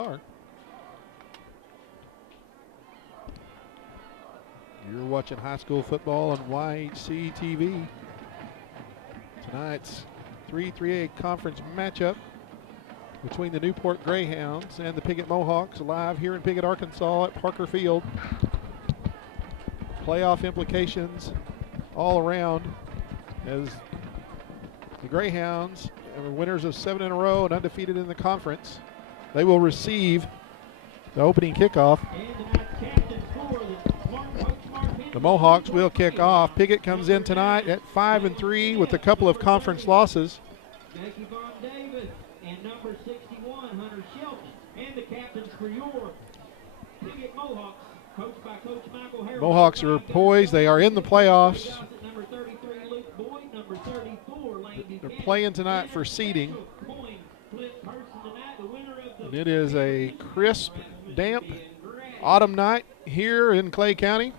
You're watching high school football on YHC TV. Tonight's 3-3A conference matchup between the Newport Greyhounds and the Piggott Mohawks, live here in Piggott, Arkansas at Parker Field. Playoff implications all around, as the Greyhounds are winners of 7 in a row and undefeated in the conference. They will receive the opening kickoff. The Mohawks will kick off. Piggott comes in tonight at 5-3 with a couple of conference losses. Mohawks are poised. They are in the playoffs. They're playing tonight for seeding. And it is a crisp, damp autumn night here in Clay County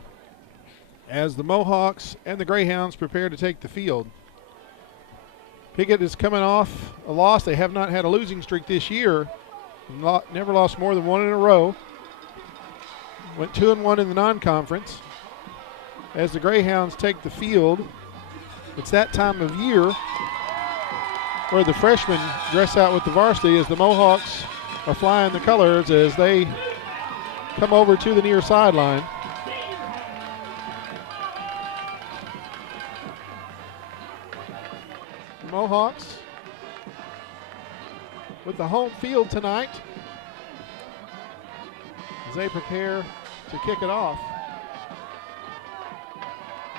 as the Mohawks and the Greyhounds prepare to take the field. Piggott is coming off a loss. They have not had a losing streak this year. Never lost more than 1 in a row. Went 2-1 in the non-conference. As the Greyhounds take the field, it's that time of year where the freshmen dress out with the varsity, as the Mohawks are flying the colors as they come over to the near sideline. The Mohawks with the home field tonight as they prepare to kick it off.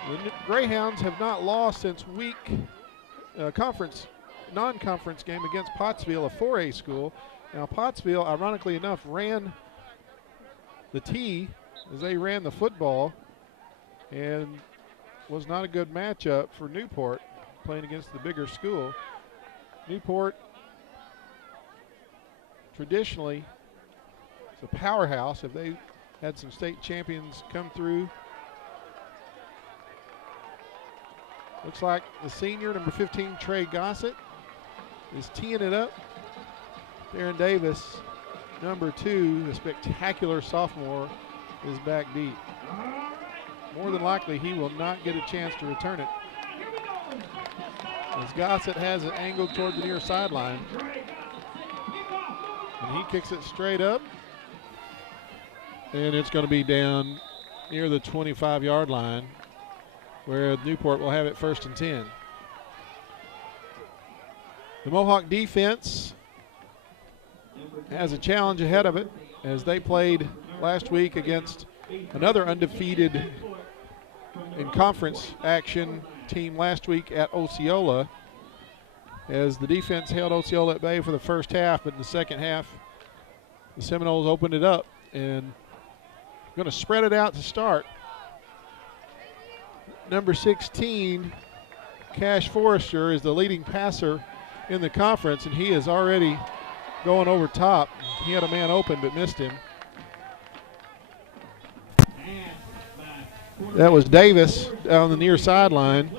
The Greyhounds have not lost since week non-conference game against Pottsville, a 4A school. Now Pottsville, ironically enough, ran the T as they ran the football, and was not a good matchup for Newport playing against the bigger school. Newport traditionally is a powerhouse. If they had some state champions come through. Looks like the senior, number 15, Trey Gossett, is teeing it up. Darren Davis, number 2, the spectacular sophomore, is back deep. More than likely, he will not get a chance to return it, as Gossett has it angled toward the near sideline. And he kicks it straight up. And it's going to be down near the 25-yard line, where Newport will have it 1st and 10. The Mohawk defense has a challenge ahead of it, as they played last week against another undefeated in conference action team last week at Osceola, as the defense held Osceola at bay for the first half, but in the second half the Seminoles opened it up and going to spread it out to start. Number 16, Cash Forrester, is the leading passer in the conference, and he is already going over top. He had a man open but missed him. That was Davis down the near sideline,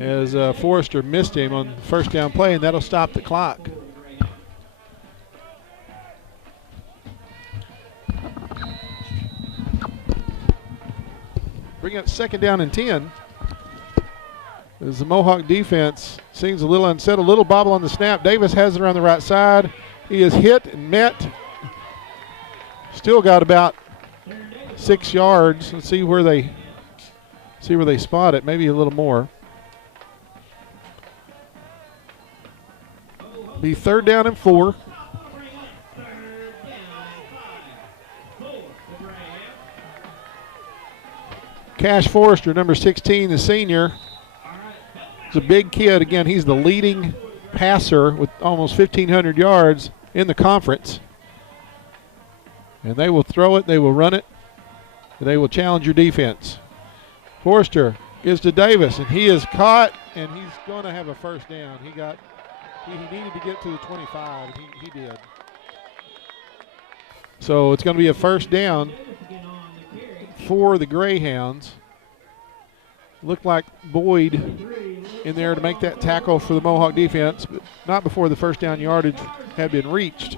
as Forrester missed him on the first down play, and that'll stop the clock. Bring up 2nd down and 10. As the Mohawk defense seems a little unsettled, a little bobble on the snap. Davis has it around the right side. He is hit and met. Still got about 6 yards. Let's see where they spot it. Maybe a little more. Be 3rd down and 4. Cash Forrester, number 16, the senior. He's a big kid. Again, he's the leading passer with almost 1,500 yards in the conference. And they will throw it, they will run it, and they will challenge your defense. Forrester gives to Davis, and he is caught, and he's going to have a 1st down. He needed to get to the 25, and he did. So it's going to be a 1st down for the Greyhounds. Looked like Boyd in there to make that tackle for the Mohawk defense, but not before the 1st down yardage had been reached.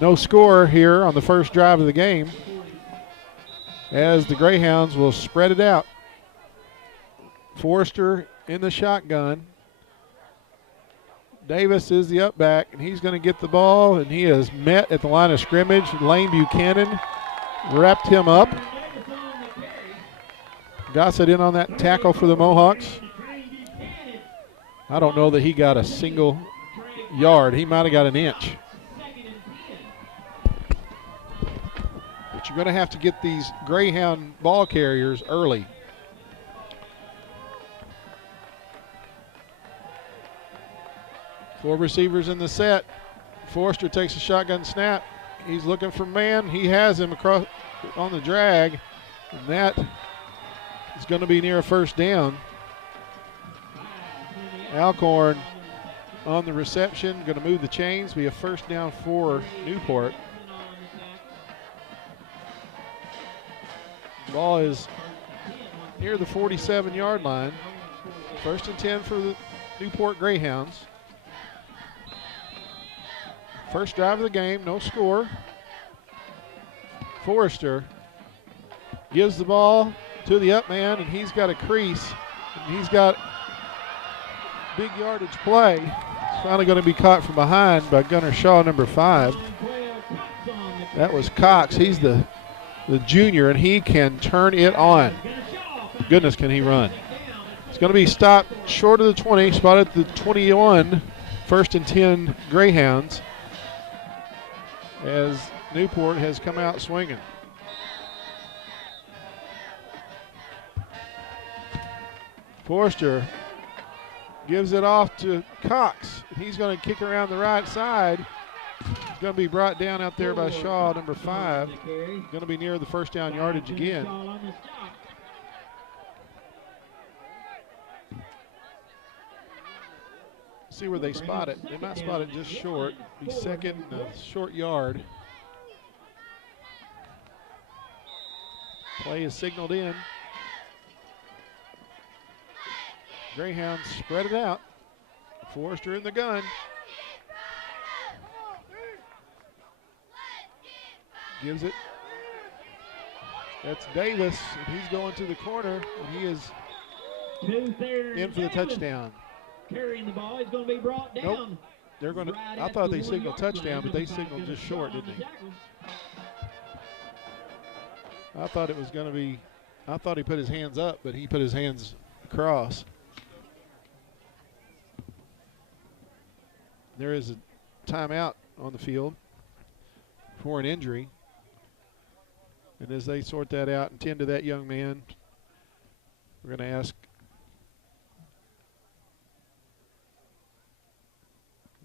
No score here on the first drive of the game, as the Greyhounds will spread it out. Forrester in the shotgun. Davis is the up back, and he's going to get the ball, and he is met at the line of scrimmage. Lane Buchanan wrapped him up. Gossett in on that tackle for the Mohawks. I don't know that he got a single yard. He might have got an inch. But you're going to have to get these Greyhound ball carriers early. Four receivers in the set. Forrester takes a shotgun snap. He's looking for man. He has him across on the drag, and that is going to be near a first down. Alcorn on the reception, going to move the chains, be a first down for Newport. Ball is near the 47-yard line. First and 10 for the Newport Greyhounds. First drive of the game, no score. Forrester gives the ball to the up man, and he's got a crease, and he's got big yardage play. It's finally going to be caught from behind by Gunnar Shaw, number 5. That was Cox. He's the junior, and he can turn it on. Goodness, can he run. It's going to be stopped short of the 20, spotted at the 21, first and 10 Greyhounds, as Newport has come out swinging. Forrester gives it off to Cox. He's going to kick around the right side. He's going to be brought down out there by Shaw, number 5. Going to be near the first down yardage again. See where they spot it. They might spot it just short. Be second and a short yard. Play is signaled in. Greyhounds spread it out. Forrester in the gun. Gives it. That's Davis, and he's going to the corner, and he is in for the touchdown. Carrying the ball, he's going to be brought down. Nope. They're going to. I thought they signaled touchdown, but they signaled just short, didn't they? I thought it was going to be. I thought he put his hands up, but he put his hands across. There is a timeout on the field for an injury. And as they sort that out and tend to that young man, we're going to ask,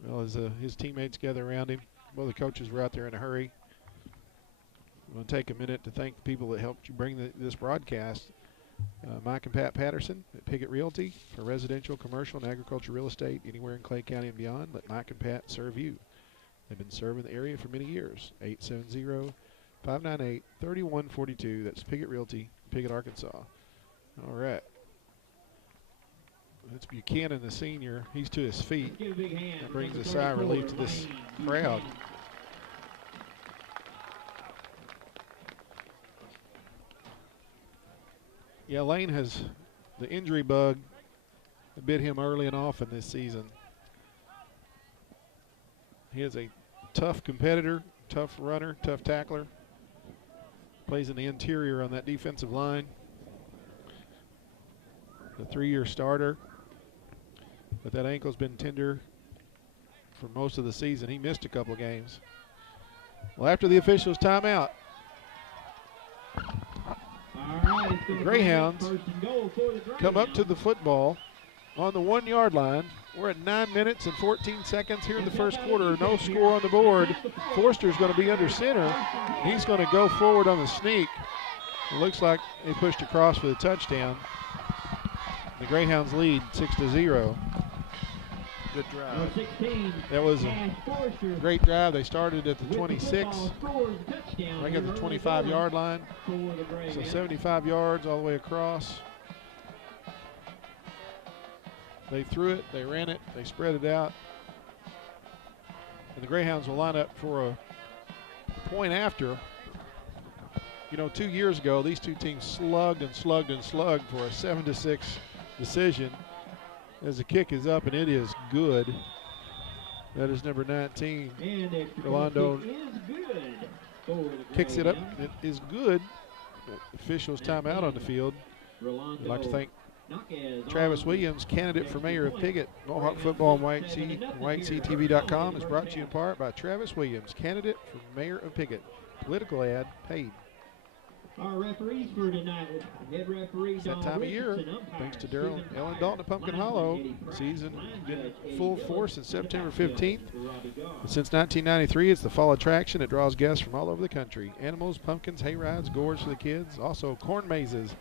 well, as his teammates gather around him, well, the coaches were out there in a hurry. I'm going to take a minute to thank the people that helped you bring this broadcast. Mike and Pat Patterson at Piggott Realty for residential, commercial, and agricultural real estate anywhere in Clay County and beyond. Let Mike and Pat serve you. They've been serving the area for many years. 870-598-3142. That's Piggott Realty, Piggott, Arkansas. All right. That's Buchanan, the senior. He's to his feet. That brings a sigh of relief to this crowd. Yeah, Lane has the injury bug bit him early and often this season. He is a tough competitor, tough runner, tough tackler. Plays in the interior on that defensive line. The 3-year starter. But that ankle's been tender for most of the season. He missed a couple of games. Well, after the officials' timeout, the Greyhounds come up to the football on the 1-yard line. We're at 9 minutes and 14 seconds here in the first quarter. No score on the board. Forster's going to be under center. He's going to go forward on the sneak. It looks like he pushed across for the touchdown. The Greyhounds lead 6-0. Good drive. That was a great drive. They started at the 26, right at the 25-yard line. So 75 yards all the way across. They threw it, they ran it, they spread it out. And the Greyhounds will line up for a point after. You know, 2 years ago, these two teams slugged and slugged and slugged for a 7-6 decision. As the kick is up, and it is good. That is number 19. Rolando kicks it up. It is good. Officials timeout on the field. I'd like to thank Travis Williams, candidate for mayor of Piggott. Mohawk Football and YHCTV.com is brought to you in part by Travis Williams, candidate for mayor of Piggott. Political ad paid. Our referees for tonight, head referee It's that time of year, thanks to Daryl Ellen Dalton of Pumpkin Hollow. Season been full force since September 15th. And since 1993, it's the fall attraction that draws guests from all over the country. Animals, pumpkins, hay rides, gourds for the kids, also corn mazes.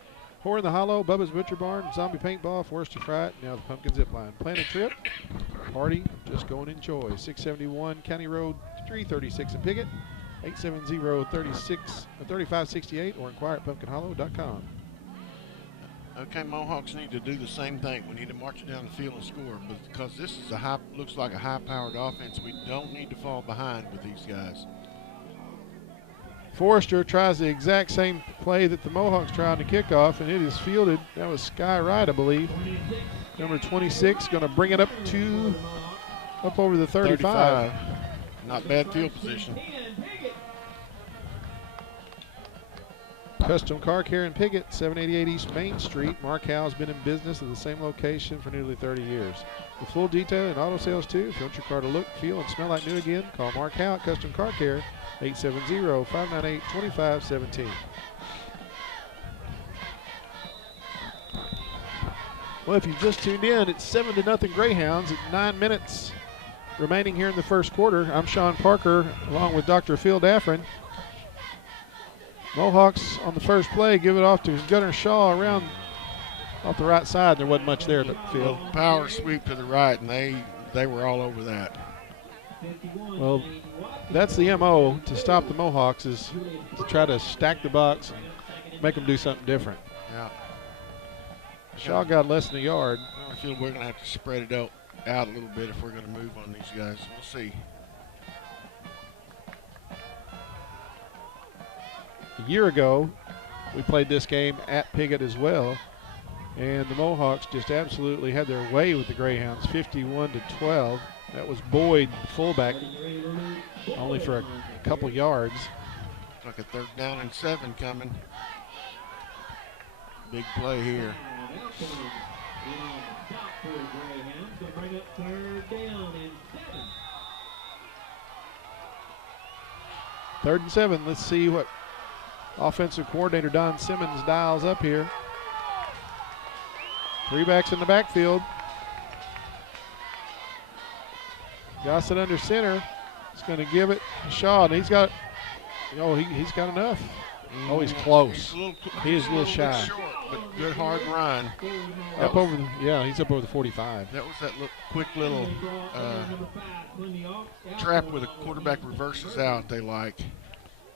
Whore in the Hollow, Bubba's Butcher Barn, Zombie Paintball, Forest to Fright, now the Pumpkin Zip Line. Plan a trip, party, just go and enjoy. 671 County Road 336 in Piggott. 870-3568 or inquire at pumpkinhollow.com. Okay, Mohawks need to do the same thing. We need to march it down the field and score, but because this is looks like a high-powered offense, we don't need to fall behind with these guys. Forrester tries the exact same play that the Mohawks tried to kick off, and it is fielded. That was Sky Wright, I believe. Number 26 going to bring it up over the 35. Not bad field position. Custom Car Care in Piggott, 788 East Main Street. Mark Howe has been in business at the same location for nearly 30 years. With full detail and auto sales too. If you want your car to look, feel, and smell like new again, call Mark Howe at Custom Car Care, 870-598-2517. Well, if you just tuned in, it's 7-0 Greyhounds at 9 minutes remaining here in the first quarter. I'm Sean Parker along with Dr. Phil Daffrin. Mohawks on the first play give it off to Gunnar Shaw around off the right side. There wasn't much there, but Phil. Power sweep to the right, and they were all over that. Well, that's the MO to stop the Mohawks, is to try to stack the box and make them do something different. Yeah. Shaw got less than a yard. I feel we're going to have to spread it out a little bit if we're going to move on these guys. We'll see. A year ago, we played this game at Piggott as well, and the Mohawks just absolutely had their way with the Greyhounds, 51-12. That was Boyd, fullback, only for a couple yards. Like a 3rd down and 7 coming. Big play here. 3rd and 7. Let's see what offensive coordinator Don Simmons dials up here. 3 backs in the backfield. Gossett under center. He's going to give it to Shaw, and he's got, he's got enough. Oh, he's close. He's a little shy. Short, but good hard run. He's up over the 45. That was that quick little trap where the quarterback reverses out. They like.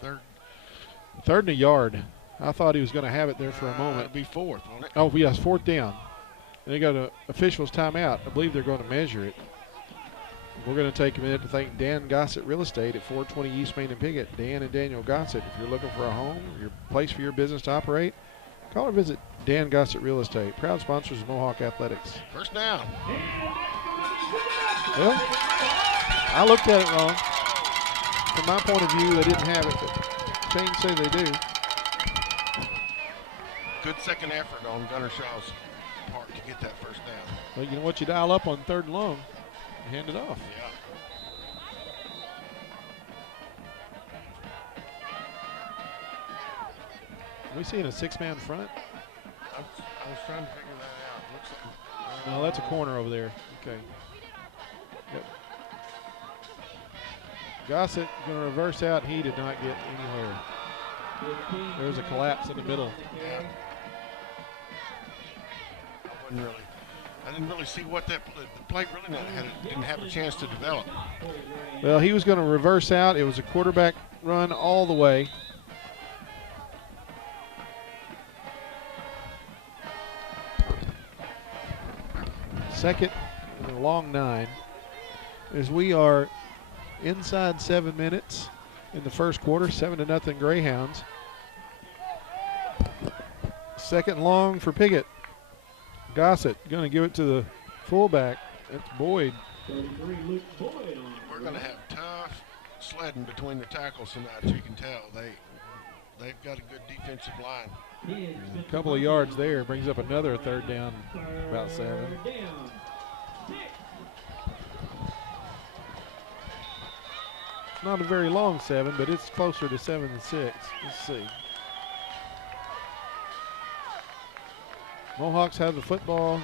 3rd and a yard. I thought he was going to have it there for a moment. It'd be 4th, won't it? Oh, yes, 4th down. And they got an official's timeout. I believe they're going to measure it. We're going to take a minute to thank Dan Gossett Real Estate at 420 East Main and Piggott. Dan and Daniel Gossett. If you're looking for a home, your place for your business to operate, call or visit Dan Gossett Real Estate. Proud sponsors of Mohawk Athletics. 1st down. Well, I looked at it wrong. From my point of view, they didn't have it, but Shane say they do. Good second effort on Gunnar Shaw's part to get that 1st down. Well, you know what? You dial up on 3rd and long and hand it off. Yeah. Are we seeing a 6-man front? I was trying to figure that out. Looks like, No, that's a corner over there. Okay. Yep. Gossett going to reverse out. He did not get anywhere. There was a collapse in the middle. Yeah. I didn't really see what the play really didn't have a chance to develop. Well, he was going to reverse out. It was a quarterback run all the way. Second and a long 9. As we are inside 7 minutes in the first quarter, 7-0 Greyhounds. Second long for Piggott. Gossett going to give it to the fullback. That's Boyd. We're going to have tough sledding between the tackles tonight, as you can tell. They've got a good defensive line. A couple of yards there brings up another third down, about 7. Not a very long 7, but it's closer to 7 than 6. Let's see. Mohawks have the football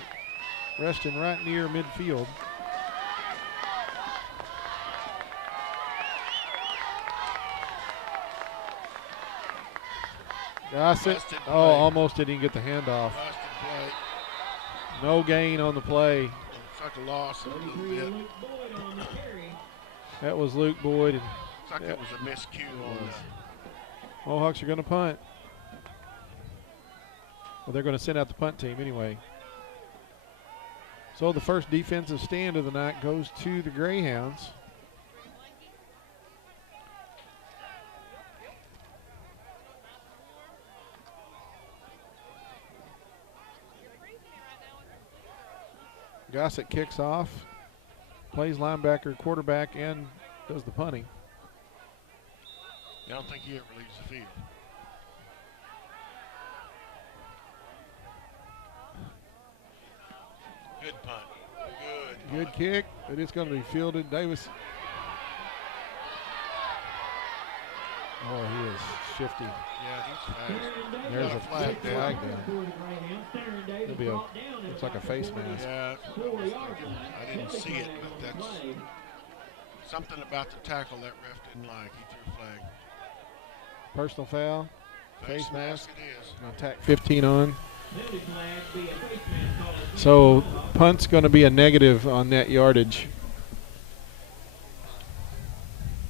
resting right near midfield. Gossett. Oh, almost didn't even get the handoff. No gain on the play. Looks like a loss a little bit. That was Luke Boyd. And looks like it was a miscue on that. Mohawks are going to punt. Well, they're going to send out the punt team anyway. So the first defensive stand of the night goes to the Greyhounds. Gossett kicks off, plays linebacker, quarterback, and does the punting. I don't think he ever leaves the field. Good punt. Good kick, and it's going to be fielded. Davis. Oh, he is shifty. Yeah, he's fast. There's a flag down. It'll be looks like a face mask. Yeah, I didn't see it, but that's something about the tackle that ref didn't like. He threw a flag. Personal foul. Face mask. It is. Attack 15 on. So punt's going to be a negative on net yardage.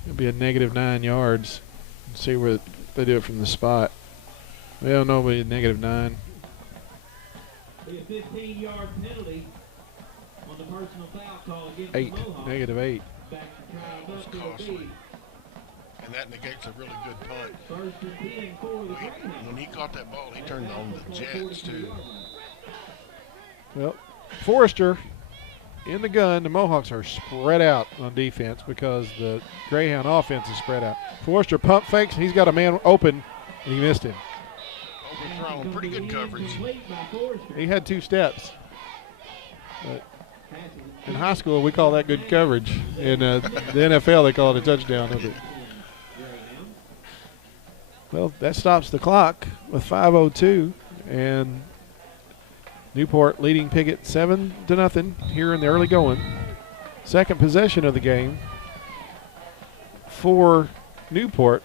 It'll be a negative 9 yards. See where they do it from the spot. Well, no, but negative 9. Be a 15-yard penalty on the personal foul call against 8, negative 8. That was costly. And that negates a really good punt. First and 10 for the Greyhounds. When he caught that ball, he turned on the jets, too. Well, Forrester in the gun. The Mohawks are spread out on defense because the Greyhound offense is spread out. Forrester pump fakes. He's got a man open, and he missed him. Overthrown. Pretty good coverage. He had 2 steps. But in high school, we call that good coverage. In the NFL, they call it a touchdown. Well, that stops the clock with 5:02, and Newport leading Piggott 7-0 here in the early going. Second possession of the game for Newport.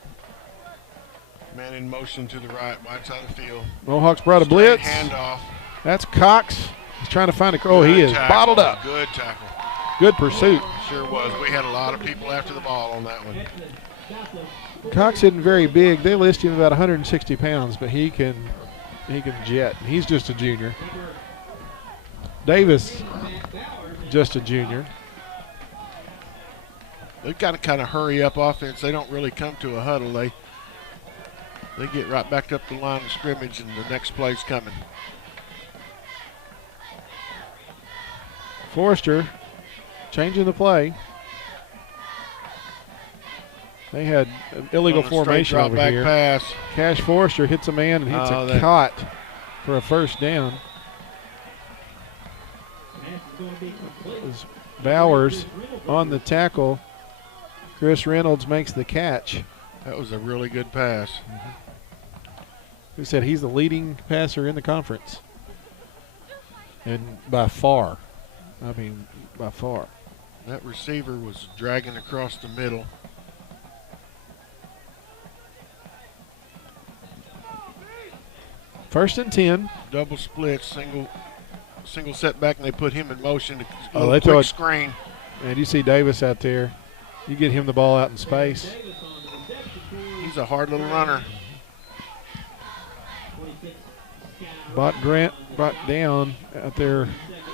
Man in motion to the right side of the field. Mohawks brought a blitz. Handoff. That's Cox. He's trying to find a. Oh, he is bottled up. Good tackle. Good pursuit. Sure was. We had a lot of people after the ball on that one. Cox isn't very big. They list him about 160 pounds, but he can jet. He's just a junior. Davis, just a junior. They've got to kind of hurry up offense. They don't really come to a huddle. They get right back up the line of scrimmage, and the next play's coming. Forrester changing the play. They had an illegal formation over back here. Pass. Cash Forrester hits a man and hits a caught for a first down. It was Bowers on the tackle. Chris Reynolds makes the catch. That was a really good pass. Who said he's the leading passer in the conference? And by far. I mean, by far. That receiver was dragging across the middle. First and 10. Double split, single setback, and they put him in motion. They throw a screen. And you see Davis out there. You get him the ball out in space. He's a hard little runner. Brought down out there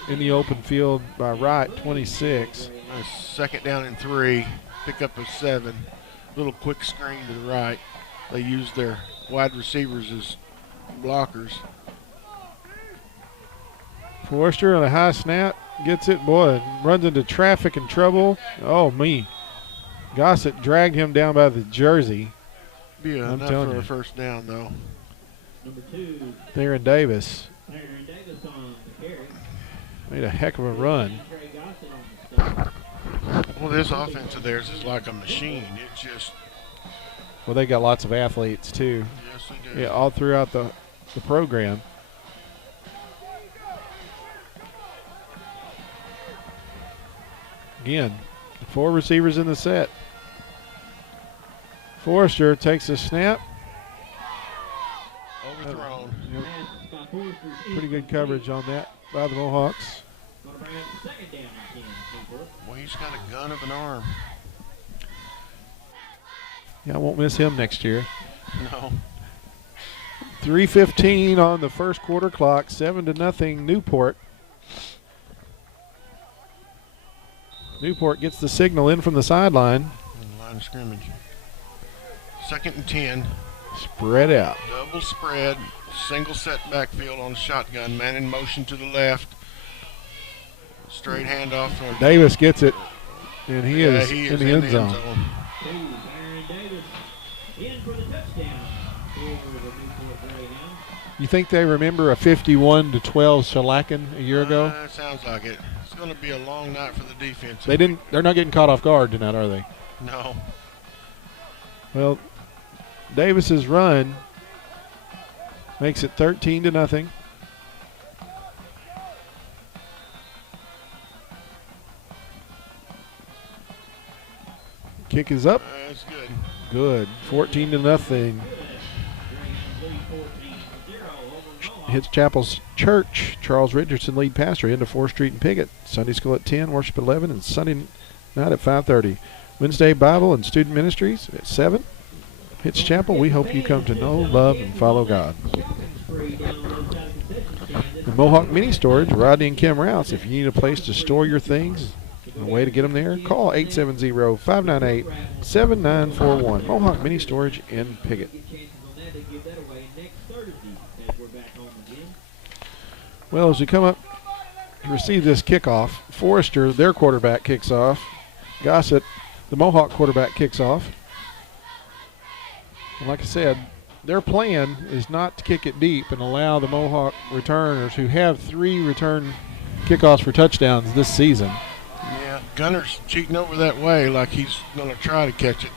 in the open field by Wright, 26. Nice. Second down and 3. Pick up a 7. little quick screen to the right. They use their wide receivers as blockers. Forrester on a high snap gets it, boy, and runs into traffic and trouble. Oh, me. Gossett dragged him down by the jersey. Be I'm enough telling for you. a first down, though. Number 2, Theron Davis Aaron Davis on the carry. made a heck of a run. Trey Gossett on the stop. Well, this offense of theirs is like a machine. It's just, Well, they got lots of athletes, too. yes, they do. Yeah, all throughout the program. Again, 4 receivers in the set. Forrester takes a snap. Overthrown. Yep, Pass by Forrester's pretty good coverage on that by the Mohawks. Gonna bring up the second down and 10. Newport. Well, he's got a gun of an arm. Yeah, I won't miss him next year. No. 3:15 on the first quarter clock, 7-0 Newport. Newport gets the signal in from the sideline. On the line of scrimmage. 2nd and 10. Spread out. Double spread. Single set backfield on the shotgun. Man in motion to the left. Straight handoff from Davis gets it, and he Yeah, is in the end zone. 2, Aaron Davis in for the touchdown for the Newport Greyhounds. You think they remember a 51-12 shellacking a year ago? It sounds like it. It's going to be a long night for the defense. They didn't. They're not getting caught off guard tonight, are they? No. Well, Davis's run makes it 13-0. Kick is up. That's good. Good. 14-0. Greyhounds lead 14-0 over Mohawk. Hits Chapel's Church. Charles Richardson, lead pastor, into 4th Street and Piggott. Sunday school at 10, worship at 11, and Sunday night at 5:30. Wednesday Bible and Student Ministries at 7. Hits Chapel. We hope you come to know, love, and follow God. The Mohawk Mini Storage, Rodney and Kim Rouse. If you need a place to store your things, a way to get them there, call 870-598-7941. Mohawk Mini Storage in Piggott. Well, as we come up to receive this kickoff, Forrester, their quarterback, kicks off. Gossett, the Mohawk quarterback, kicks off. And like I said, their plan is not to kick it deep and allow the Mohawk returners, who have 3 return kickoffs for touchdowns this season. Yeah, Gunner's cheating over that way like he's going to try to catch it.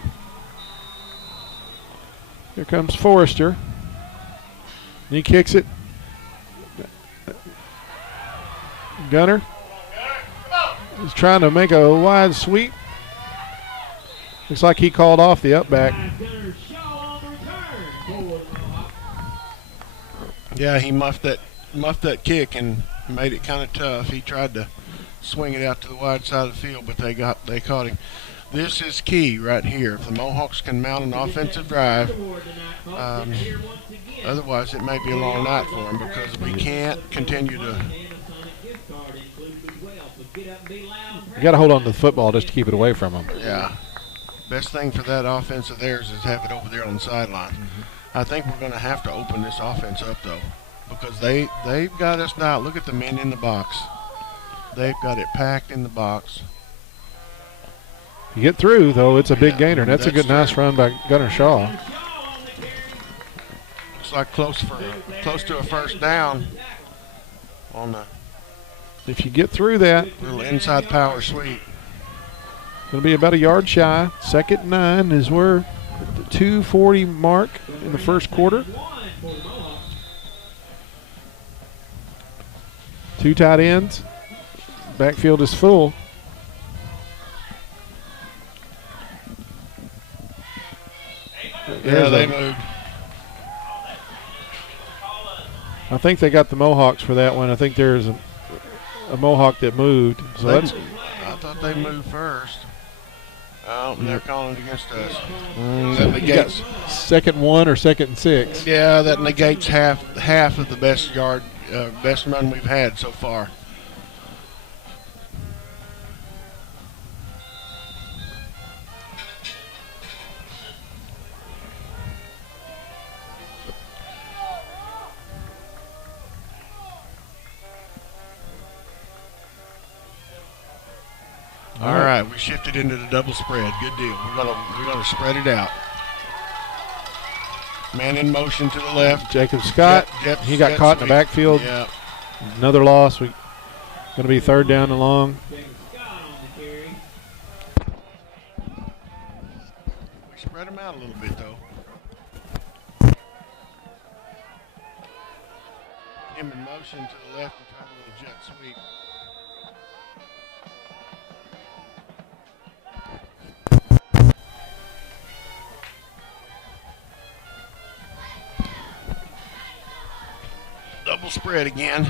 Here comes Forrester. And he kicks it. Gunner is trying to make a wide sweep. Looks like he called off the upback. Yeah, he muffed that kick and made it kind of tough. He tried to swing it out to the wide side of the field, but they caught him. This is key right here. If the Mohawks can mount an offensive drive, otherwise it may be a long night for them, because we can't continue to. You got to hold on to the football just to keep it away from them. Yeah. Best thing for that offense of theirs is have it over there on the sideline. I think we're going to have to open this offense up, though, because they've got us now. Look at the men in the box. They've got it packed in the box. You get through, though, it's a big gainer. And that's a that's good, nice run by Gunner Shaw. Looks like close to a first down on the If you get through that, little inside power sweep. it'll be about a yard shy. 2nd and 9 is we're at the 2:40 mark in the first quarter. 2 tight ends. Backfield is full. Yeah, they moved. I think they got the Mohawks for that one. I think there's a Mohawk that moved. So that's I thought they moved first. Oh, they're calling it against us. That negates. 2nd and 1 or 2nd and 6. Yeah, that negates half of the best run we've had so far. All right, we shifted into the double spread. Good deal. We're gonna spread it out. Man in motion to the left. Jacob Scott. He got caught in the backfield. Yeah. Another loss. We're going to be third down and long. Jacob Scott on the carry. We spread them out a little bit, though. Him in motion to the left and try a little jet sweep. Double spread again.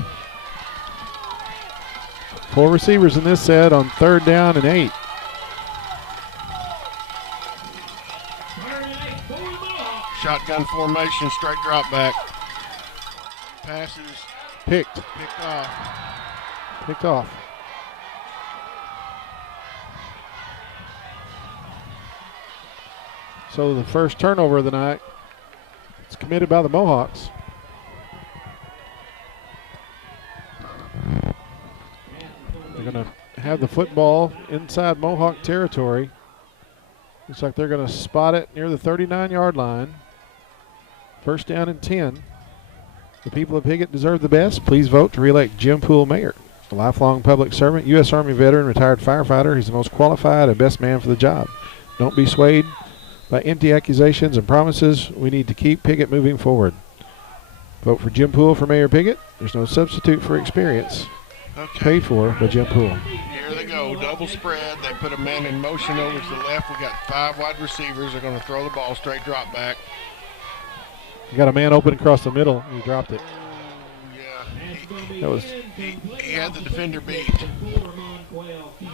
4 receivers in this set on third down and 8. Shotgun formation, straight drop back. Passes Picked off. So the first turnover of the night is committed by the Mohawks. They're going to have the football inside Mohawk territory. Looks like they're going to spot it near the 39-yard line. First down and 10. The people of Piggott deserve the best. Please vote to re-elect Jim Poole mayor. A lifelong public servant, U.S. Army veteran, retired firefighter. He's the most qualified and best man for the job. Don't be swayed by empty accusations and promises. We need to keep Piggott moving forward. Vote for Jim Poole for Mayor Piggott. There's no substitute for experience. Okay. Paid for by Jim Poole. Here they go, double spread. They put a man in motion over to the left. We got 5 wide receivers. They're going to throw the ball straight drop back. You got a man open across the middle. He dropped it. Yeah, That was he had the defender beat.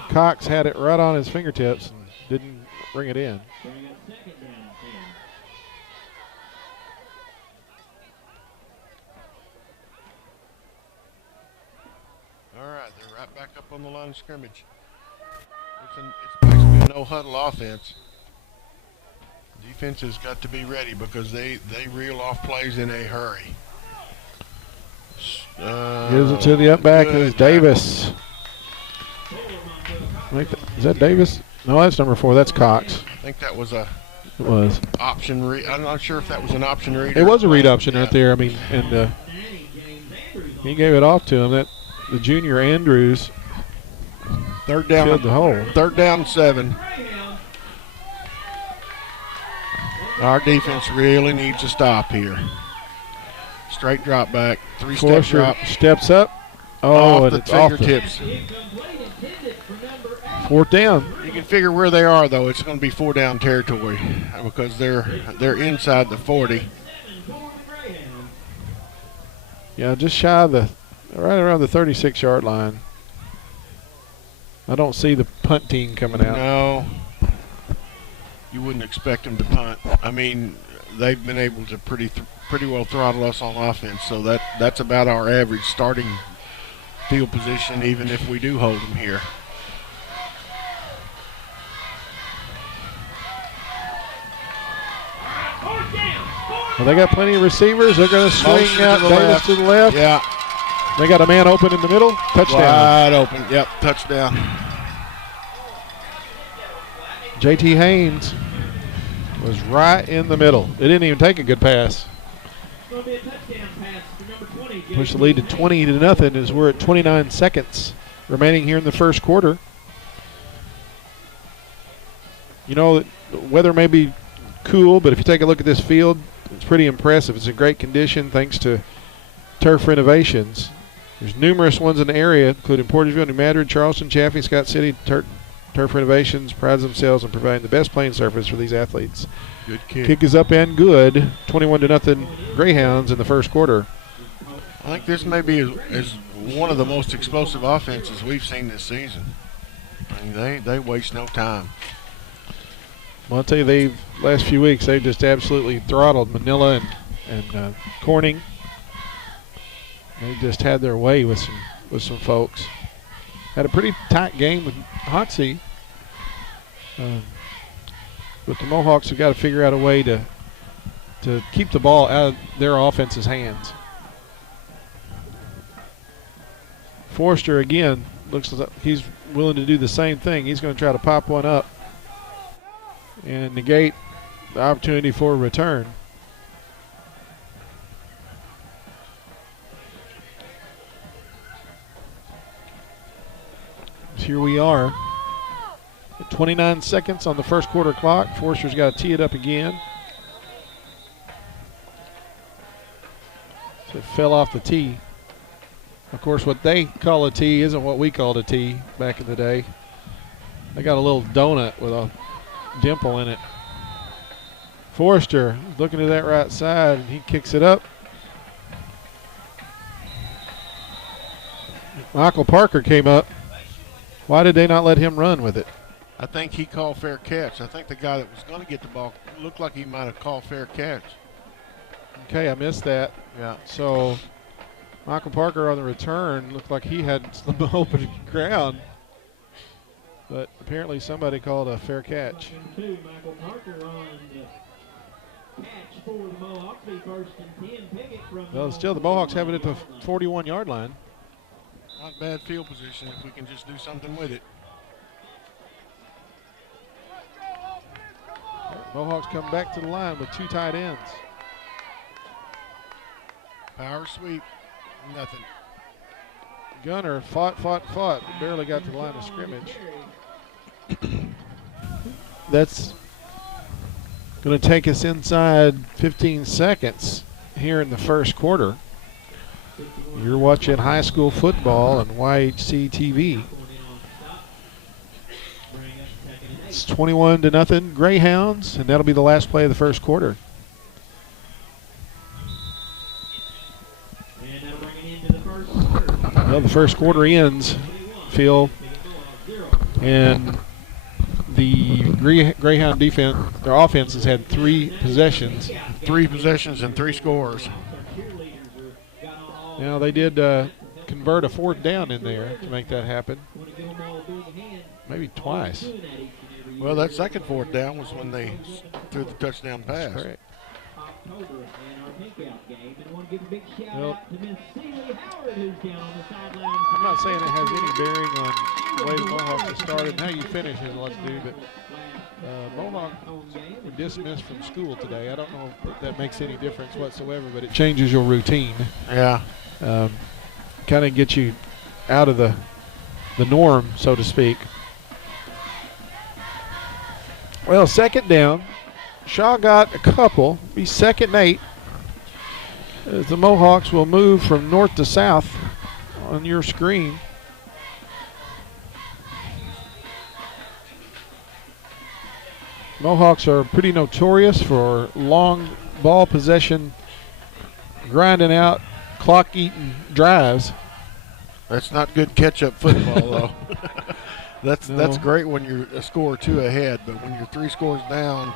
Cox had it right on his fingertips and didn't bring it in. All right, they're right back up on the line of scrimmage. It's basically a no-huddle offense. Defense has got to be ready because they reel off plays in a hurry. Gives it to the up back. It was Davis. Is that Davis? No, that's number 4. That's Cox. I think that was a It was. option read. I'm not sure if that was an option read. It was a read option right there. I mean, and he gave it off to him. That the junior Andrews Third down. filled the hole. Third down and 7. Our defense really needs to stop here. Straight drop back, 3-step Forster drop. steps up. Oh, Off and the it's off the fingertips. fourth down. You can figure where they are, though. It's going to be 4-down territory because they're inside the 40. Yeah, just shy of right around the 36-yard line. I don't see the punt team coming out. No, you wouldn't expect them to punt. I mean, they've been able to pretty well throttle us on offense, so that's about our average starting field position, even if we do hold them here. Well, they got plenty of receivers. They're going to swing Motion out to the Davis left. to the left. Yeah, They got a man open in the middle. Touchdown. wide open. Yep, touchdown. JT Haynes was right in the middle. It didn't even take a good pass. Push the lead to 20-0 as we're at 29 seconds remaining here in the first quarter. You know, the weather may be cool, but if you take a look at this field, it's pretty impressive. It's in great condition thanks to turf renovations. There's numerous ones in the area, including Porterville, New Madrid, Charleston, Chaffee, Scott City. Turf renovations prides themselves on providing the best playing surface for these athletes. Good kick. Kick is up and good. 21-0 Greyhounds in the first quarter. I think this may be is one of the most explosive offenses we've seen this season. I mean, they waste no time. Well, I'll tell you, last few weeks they've just absolutely throttled Manila and Corning. They just had their way with some folks. Had a pretty tight game with Hotsey. But the Mohawks have got to figure out a way to keep the ball out of their offense's hands. Forster again looks like he's willing to do the same thing. He's going to try to pop one up and negate the opportunity for a return. Here we are. 29 seconds on the first quarter clock. Forster's got to tee it up again. So it fell off the tee. Of course, what they call a tee isn't what we called a tee back in the day. They got a little donut with a dimple in it. Forster looking to that right side, and he kicks it up. Michael Parker came up. Why did they not let him run with it? I think he called fair catch. I think the guy that was going to get the ball looked like he might have called fair catch. Okay, I missed that. Yeah. So Michael Parker on the return looked like he had some open ground, but apparently somebody called a fair catch. Michael Parker on the catch for the Mohawks. Be first and 10. Piggott from Well, still the Mohawks have it at the 41-yard line. Not bad field position if we can just do something with it. Mohawks come back to the line with two tight ends. Power sweep, nothing. Gunner fought, barely got to the line of scrimmage. That's going to take us inside 15 seconds here in the first quarter. You're watching high school football on YHC TV. It's 21-0 Greyhounds, and that'll be the last play of the first quarter. Well, the first quarter ends, Phil, and the Greyhound defense, their offense has had 3 possessions. 3 possessions and 3 scores. Now, they did convert a 4th down in there to make that happen. Maybe twice. Well, that second 4th down was when they threw the touchdown pass. That's correct. Well, I'm not saying it has any bearing on the way the Mohawks have started and how you finish has a lot to do, but Mohawk were dismissed from school today. I don't know if that makes any difference whatsoever, but it changes your routine. Yeah. Kind of gets you out of the norm, so to speak. Well, second down. Shaw got a couple. Be 2nd and 8. As the Mohawks will move from north to south on your screen. Mohawks are pretty notorious for long ball possession, grinding out, clock-eating drives. That's not good catch-up football, though. That's No. great when you're a score or 2 ahead, but when you're 3 scores down.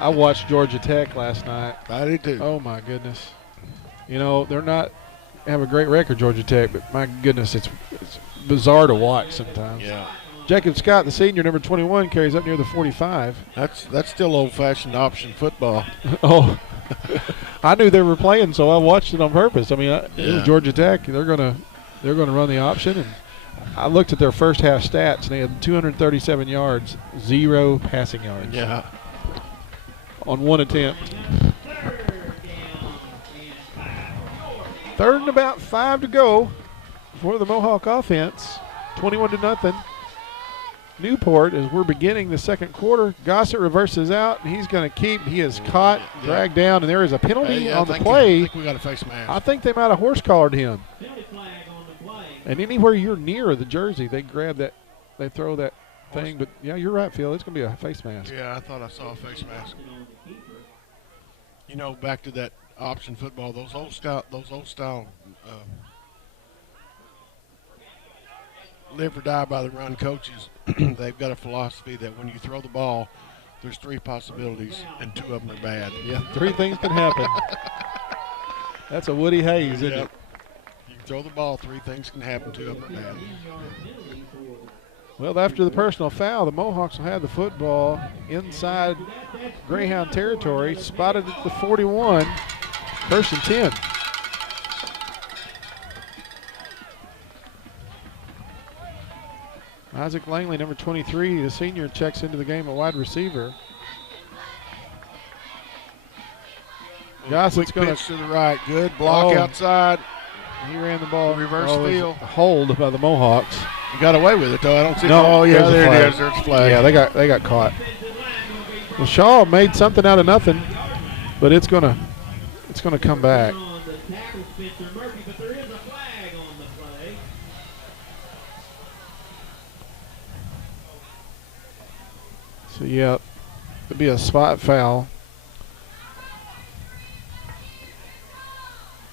I watched Georgia Tech last night. I did too. Oh, my goodness. You know, they're not have a great record, Georgia Tech, but my goodness, it's bizarre to watch sometimes. Yeah. Jacob Scott, the senior, number 21, carries up near the 45. That's still old-fashioned option football. Oh, I knew they were playing, so I watched it on purpose. I mean, it was Georgia Tech. They're gonna run the option, and I looked at their first half stats, and they had 237 yards, 0 passing yards. Yeah. On 1 attempt. 3rd and about 5 to go for the Mohawk offense. 21-0. Newport, as we're beginning the second quarter, Gossett reverses out, and he's going to keep. He is caught, dragged down, and there is a penalty on the play. I think we got a face mask. I think they might have horse collared him. And anywhere you're near the jersey, they grab that, they throw that thing. But yeah, you're right, Phil. It's going to be a face mask. Yeah, I thought I saw a face mask. You know, back to that option football, those old style live or die by the run coaches. They've got a philosophy that when you throw the ball, there's 3 possibilities and 2 of them are bad. Yeah, 3 things can happen. That's a Woody Hayes, isn't it? You can throw the ball, 3 things can happen, 2 of them are bad. Well, after the personal foul, the Mohawks will have the football inside Greyhound territory, spotted at the 41, 1st and 10. Isaac Langley, number 23, the senior, checks into the game at wide receiver. Gossett's going to the right. Good block outside. He ran the ball. Reverse field. Hold by the Mohawks. You got away with it, though. I don't see it. No, Oh, yeah, there flag. it is. There's a flag. Yeah, they got caught. Well, Shaw made something out of nothing, but it's gonna come back. So yeah, it'd be a spot foul.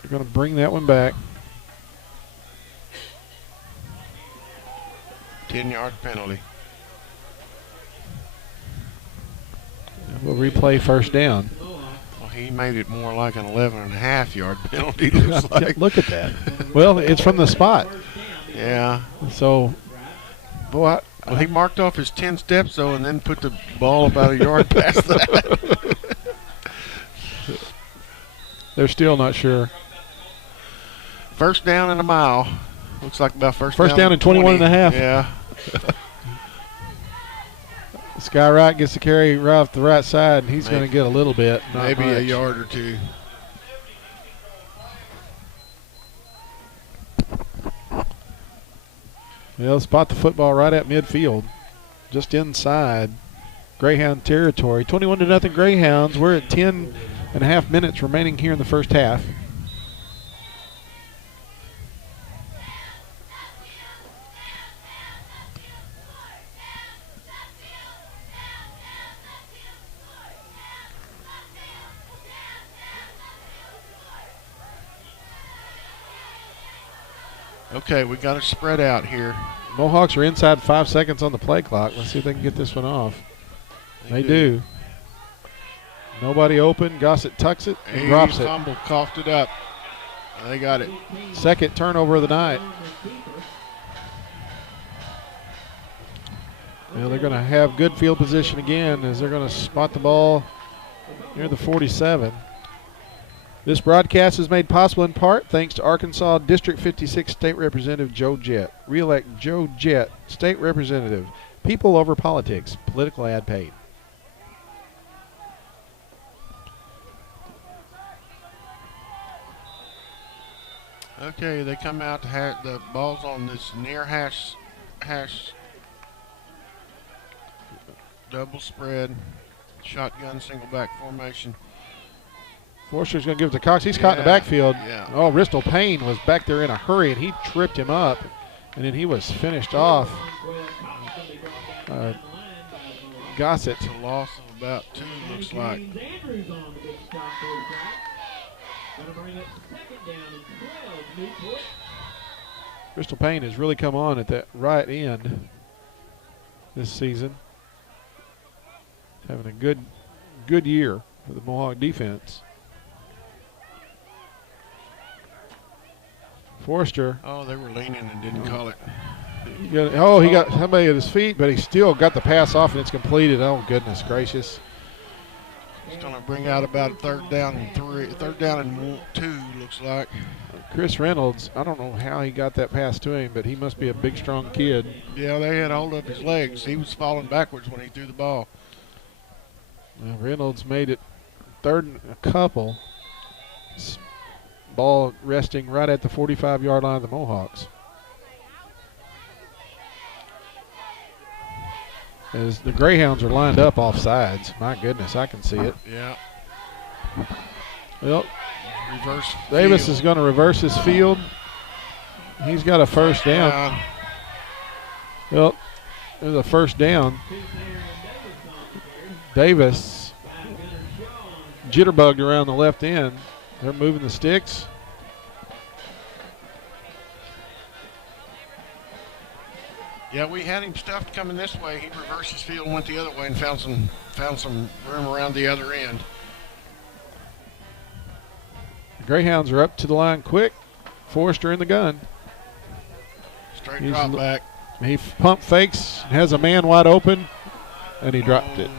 They're gonna bring that one back. 10-yard penalty. We'll replay first down. Well, he made it more like an 11.5-yard penalty. Looks like. Look at that. Well, it's from the spot. Yeah. So, boy, well, he marked off his 10 steps, though, and then put the ball about a yard past that. They're still not sure. First down and a mile. Looks like about first down and 21 and a half. Yeah. Sky Wright gets the carry right off the right side, and he's going to get a little bit. Maybe much. a yard or two. They'll spot the football right at midfield, just inside Greyhound territory. 21-0 Greyhounds. We're at 10 and a half minutes remaining here in the first half. Okay, we got to spread out here. Mohawks are inside 5 seconds on the play clock. Let's see if they can get this one off. They do. Nobody open. Gossett tucks it and drops it. Fumble, coughed it up. They got it. Second turnover of the night. Well, they're going to have good field position again as they're going to spot the ball near the 47. This broadcast is made possible in part thanks to Arkansas District 56 State Representative Joe Jett. Re-elect Joe Jett, State Representative. People over politics. Political ad paid. Okay, they come out to the ball's on this near hash double spread, shotgun single back formation. Forster's going to give it to Cox. He's caught in the backfield. Yeah. Oh, Ristel Payne was back there in a hurry, and he tripped him up, and then he was finished off. Gossett. It's a loss of about 2, looks like. Ristel Payne has really come on at that right end this season. Having a good year for the Mohawk defense. Forster. Oh, they were leaning and didn't call it. He got somebody at his feet, but he still got the pass off, and it's completed. Oh, goodness gracious. It's going to bring out about third down and 2, looks like. Chris Reynolds, I don't know how he got that pass to him, but he must be a big, strong kid. Yeah, they had hold of his legs. He was falling backwards when he threw the ball. Well, Reynolds made it third and a couple. Ball resting right at the 45-yard line of the Mohawks. As the Greyhounds are lined up off sides. My goodness, I can see it. Yeah. Well, reverse Davis field. is going to reverse his field. He's got a first down. Well, there's a first down. Davis jitterbugged around the left end. They're moving the sticks. Yeah, we had him stuffed coming this way. He reversed his field and went the other way and found some room around the other end. The Greyhounds are up to the line quick. Forster in the gun. Straight drop back. He pump fakes, has a man wide open, and he dropped it.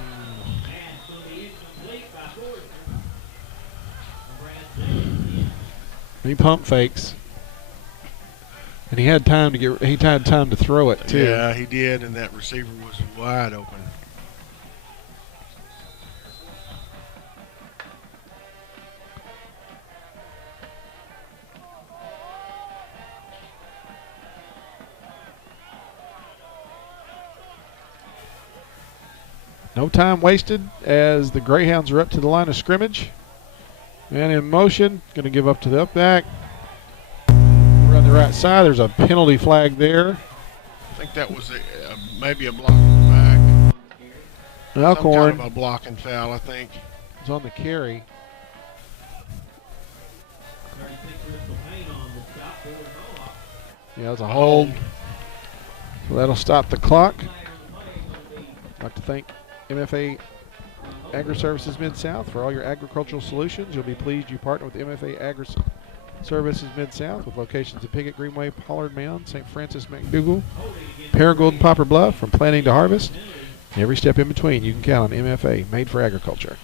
He pump fakes. And he had time to throw it too. Yeah, he did, and that receiver was wide open. No time wasted as the Greyhounds are up to the line of scrimmage. Man in motion, going to give up to the up back. We're on the right side. There's a penalty flag there. I think that was maybe a blocking back. Alcorn Some kind of a blocking foul, I think. is on the carry. Yeah, it's a hold. So that'll stop the clock. I'd like to thank MFA Agri-Services Mid-South for all your agricultural solutions. You'll be pleased you partner with MFA Agri-Services Mid-South with locations in Piggott, Greenway, Pollard Mound, St. Francis, McDougal, Paragould, and Poplar Bluff. From planting to harvest, every step in between, you can count on MFA, made for agriculture.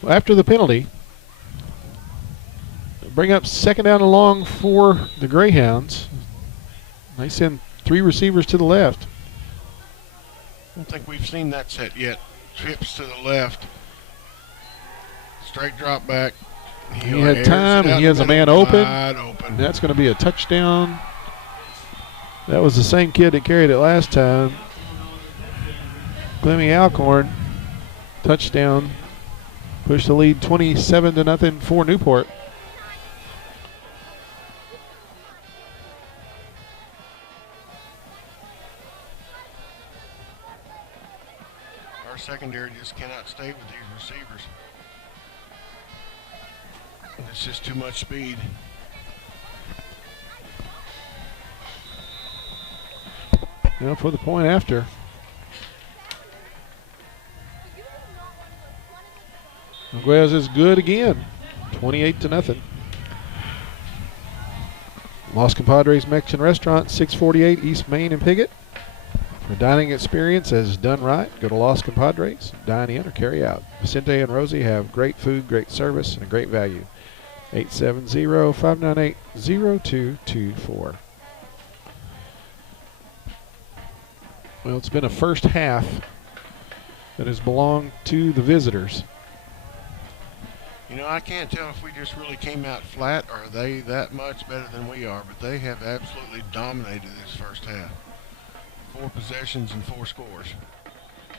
Well, after the penalty, bring up second down and long for the Greyhounds. They send 3 receivers to the left. I don't think we've seen that set yet. Trips to the left. Straight drop back. He had time, and he has a man open. Wide open. That's going to be a touchdown. That was the same kid that carried it last time. Clemmy Alcorn. Touchdown. Push the lead 27-0 for Newport. Our secondary just cannot stay with these receivers. It's just too much speed. Well, for the point after. Arguez is good again. 28-0. Los Compadres Mexican Restaurant, 648 East Main in Piggott. For dining experience as done right, go to Los Compadres, dine in or carry out. Vicente and Rosie have great food, great service, and a great value. 870-598-0224. Well, it's been a first half that has belonged to the visitors. You know, I can't tell if we just really came out flat or are they that much better than we are, but they have absolutely dominated this first half. 4 possessions and 4 scores.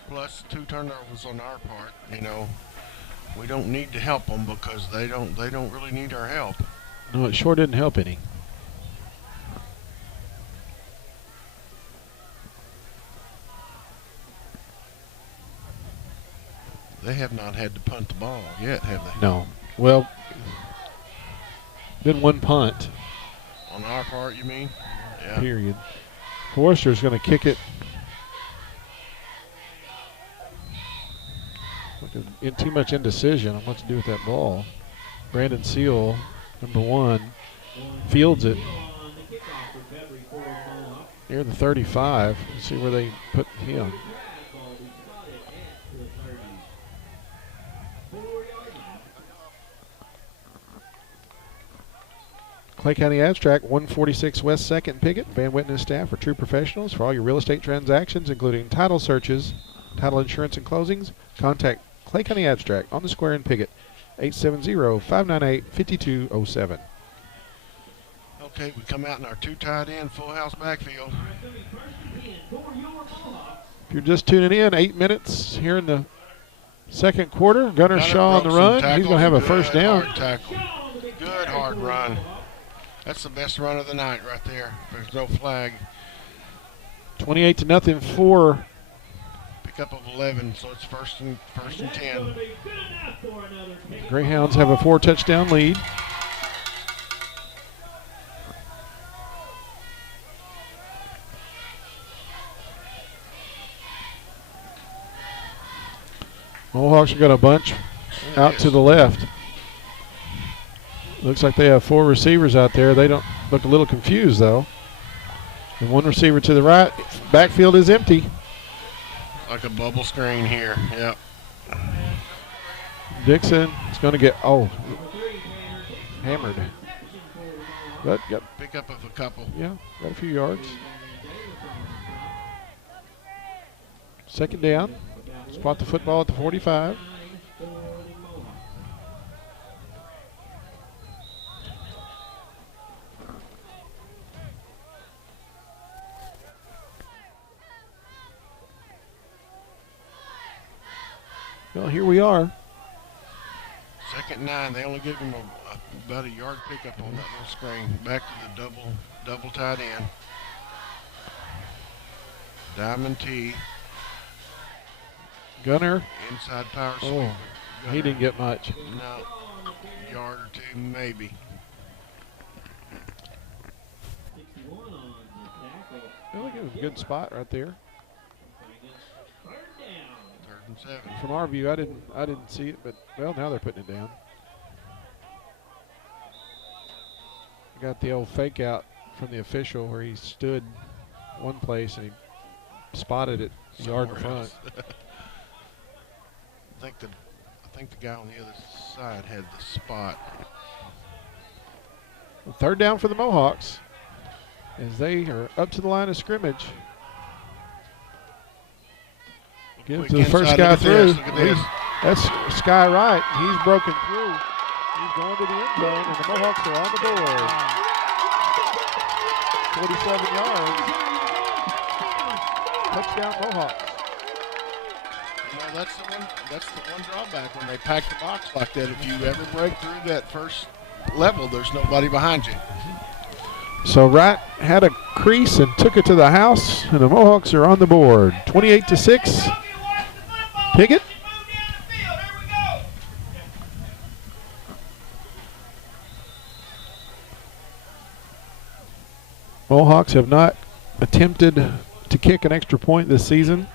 Plus 2 turnovers on our part. You know, we don't need to help them because they don't really need our help. No, it sure didn't help any. They have not had to punt the ball yet, have they? No. Well, been 1 punt. On our part, you mean? Yeah. Period. Forrester's going to kick it. In too much indecision on what to do with that ball. Brandon Seal, number 1, fields it near the 35. Let's see where they put him. Clay County Abstract, 146 West 2nd Piggott. Van Witness staff are true professionals for all your real estate transactions, including title searches, title insurance, and closings. Contact Clay County Abstract on the square in Piggott, 870-598-5207. Okay, we come out in our 2 tight end, full house backfield. If you're just tuning in, 8 minutes here in the second quarter. Gunnar Shaw on the run. He's going to have a first down. Hard tackle. Good hard run. That's the best run of the night right there. There's no flag. 28-0 for Pick up of 11, so it's first and 10. the Greyhounds have a 4-touchdown lead. Mohawks have got a bunch out to the left. Looks like they have 4 receivers out there. They don't look a little confused, though. And 1 receiver to the right. Backfield is empty. Like a bubble screen here. Yep. Dixon is going to get, hammered. But got, Pick up of a couple. yeah, got a few yards. Second down. Spot the football at the 45. Well, here we are. Second 9. They only give him about a yard pickup on that little screen. Back to the double tight end. Diamond T. Gunner. Inside power sweep. Oh, he didn't get much. No. Yard or two, maybe. 61 on the tackle. Well, it was a good spot right there. Third down. 3rd and 7. From our view, I didn't see it, but well, now they're putting it down. Got the old fake out from the official where he stood one place and he spotted it a yard in front. I think the guy on the other side had the spot. Well, third down for the Mohawks as they are up to the line of scrimmage. Give Quick to the inside, first look guy at through. this, look at this. That's Sky Wright. He's broken through. He's going to the end zone, and the Mohawks are on the board. 47 yards. Touchdown Mohawks. You know, that's the one drawback when they pack the box like that. If you ever break through that first level, there's nobody behind you. So Wright had a crease and took it to the house, and the Mohawks are on the board. 28-6. Piggott. Mohawks have not attempted to kick an extra point this season.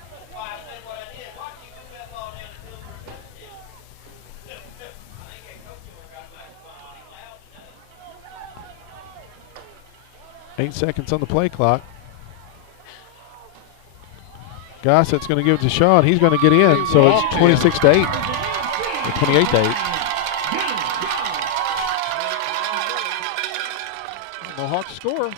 Eight seconds on the play clock. Gossett's going to give it to Shaw, and he's going to get in. So it's 26-8. Or 28-8. Mohawks score.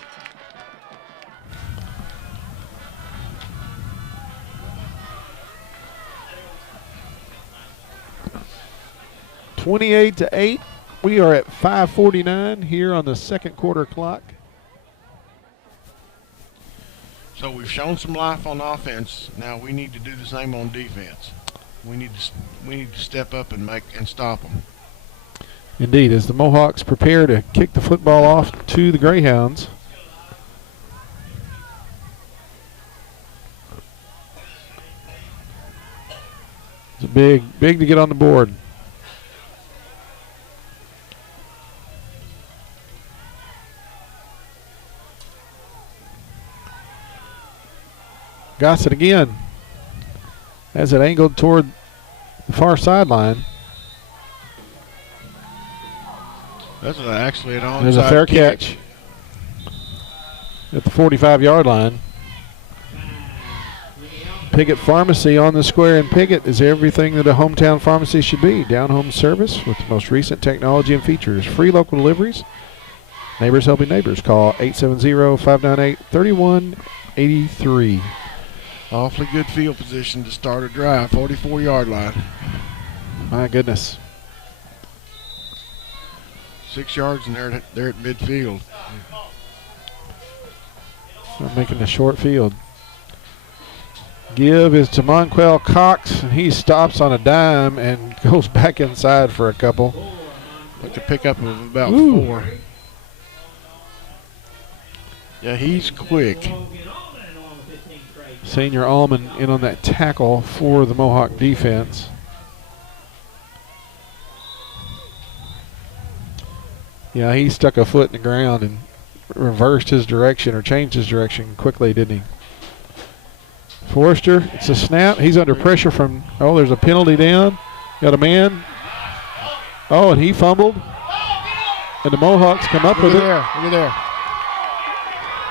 (28-8). We are at 5:49 here on the second quarter clock. So we've shown some life on offense. Now we need to do the same on defense. We need to step up and stop them. Indeed, as the Mohawks prepare to kick the football off to the Greyhounds. It's big to get on the board. Gossett again. Has it angled toward the far sideline. That's actually an onside There's a fair kick. catch at the 45-yard line. Piggott Pharmacy on the square in Piggott is everything that a hometown pharmacy should be. Down-home service with the most recent technology and features. Free local deliveries. Neighbors helping neighbors. Call 870-598-3183. Awfully good field position to start a drive, 44-yard line. My goodness. 6 yards and they're at midfield. They're making a short field. Give is to Monquel Cox, and he stops on a dime and goes back inside for a couple. Like a pickup of about 4. Yeah, he's quick. Senior Allman in on that tackle for the Mohawk defense. Yeah, he stuck a foot in the ground and reversed his direction or changed his direction quickly, didn't he? Forrester, it's a snap. He's under pressure from, there's a penalty down. Got a man. And he fumbled. And the Mohawks come up with it. Look at there.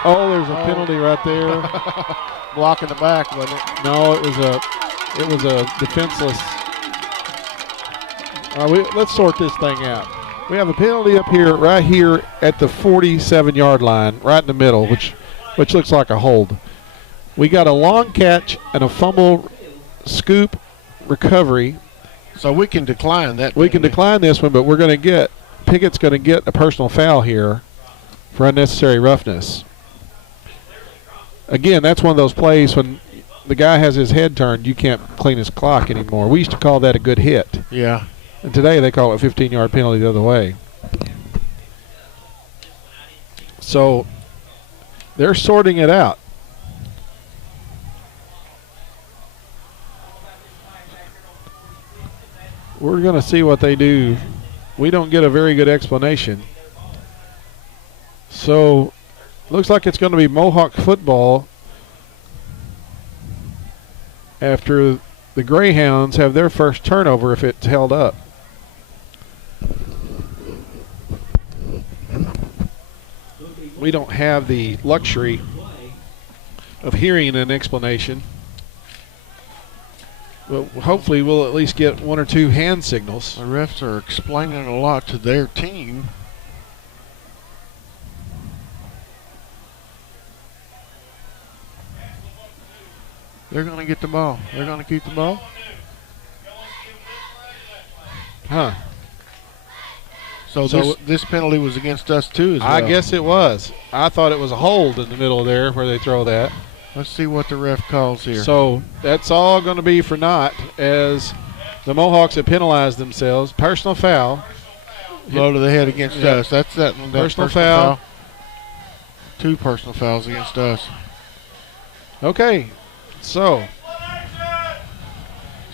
There's a penalty right there. Blocking the back, wasn't it? No, it was a defenseless Let's sort this thing out. We have a penalty up here, right here at the 47-yard line, right in the middle, which looks like a hold. We got a long catch and a fumble scoop recovery. So we can decline that. We can decline this one, but we're going to get Piggott's going to get a personal foul here for unnecessary roughness. Again, that's one of those plays when the guy has his head turned, you can't clean his clock anymore. We used to call that a good hit. Yeah. And today they call it a 15-yard penalty the other way. So they're sorting it out. We're going to see what they do. We don't get a very good explanation. So looks like it's going to be Mohawk football after the Greyhounds have their first turnover if it's held up. We don't have the luxury of hearing an explanation. Well, hopefully we'll at least get one or two hand signals. The refs are explaining a lot to their team. They're going to get the ball. They're going to keep the ball. Huh. So this penalty was against us too as well. I guess it was. I thought it was a hold in the middle there where they throw that. Let's see what the ref calls here. So that's all going to be for naught as the Mohawks have penalized themselves. Personal foul. Blow to the head against us. That's that one. Personal foul. 2 personal fouls against us. Okay. So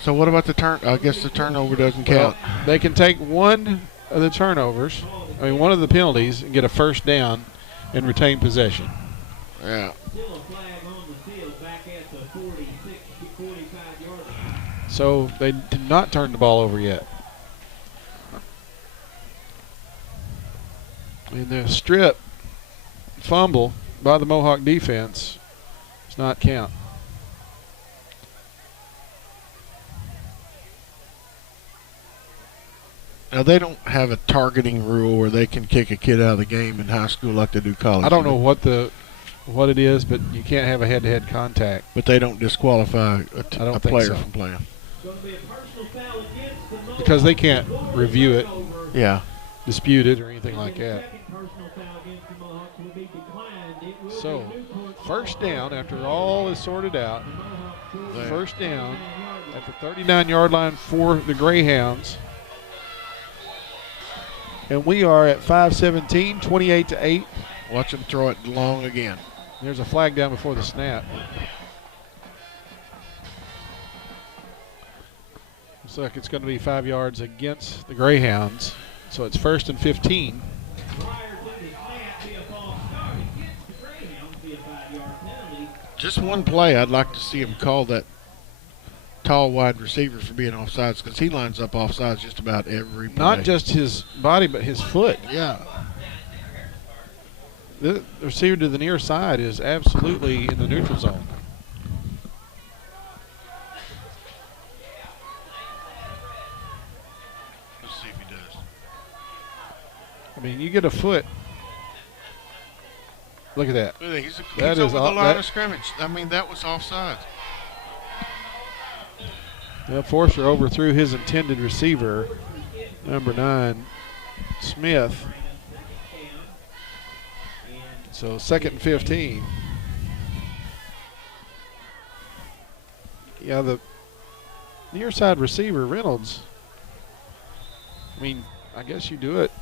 what about the turn? I guess the turnover doesn't count. Well, they can take one of the turnovers, one of the penalties, and get a first down and retain possession. Yeah. Still a flag on the field back at the 45-yard line. So they did not turn the ball over yet. And the strip fumble by the Mohawk defense does not count. Now, they don't have a targeting rule where they can kick a kid out of the game in high school like they do college. I don't know what it is, but you can't have a head-to-head contact. But they don't disqualify a player from playing. Because they can't review it, dispute it, or anything like that. So, first down after all is sorted out. First down at the 39-yard line for the Greyhounds. And we are at 5:17, 28-8. Watch them throw it long again. There's a flag down before the snap. Looks like it's going to be 5 yards against the Greyhounds. So it's 1st and 15. Just one play, I'd like to see him call that tall wide receiver for being offsides because he lines up offsides just about every play. Not just his body, but his foot. Yeah. The receiver to the near side is absolutely in the neutral zone. Let's see if he does. I mean, you get a foot. Look at that. He's over the line of scrimmage. I mean, that was offsides. Forster overthrew his intended receiver, number 9, Smith. So 2nd and 15. Yeah, the near side receiver, Reynolds. I mean, I guess you do it.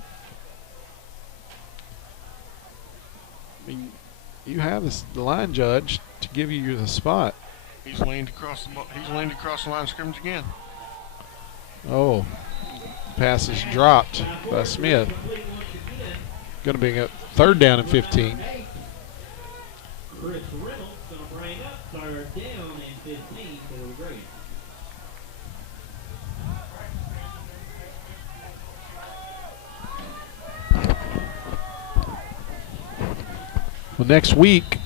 I mean, you have the line judge to give you the spot. He's leaned across the line of scrimmage again. Oh, pass is dropped by Smith. Going to be a 3rd down and 15. Chris Reynolds going to bring up 3rd down and 15 for the Greyhounds. Well, next week,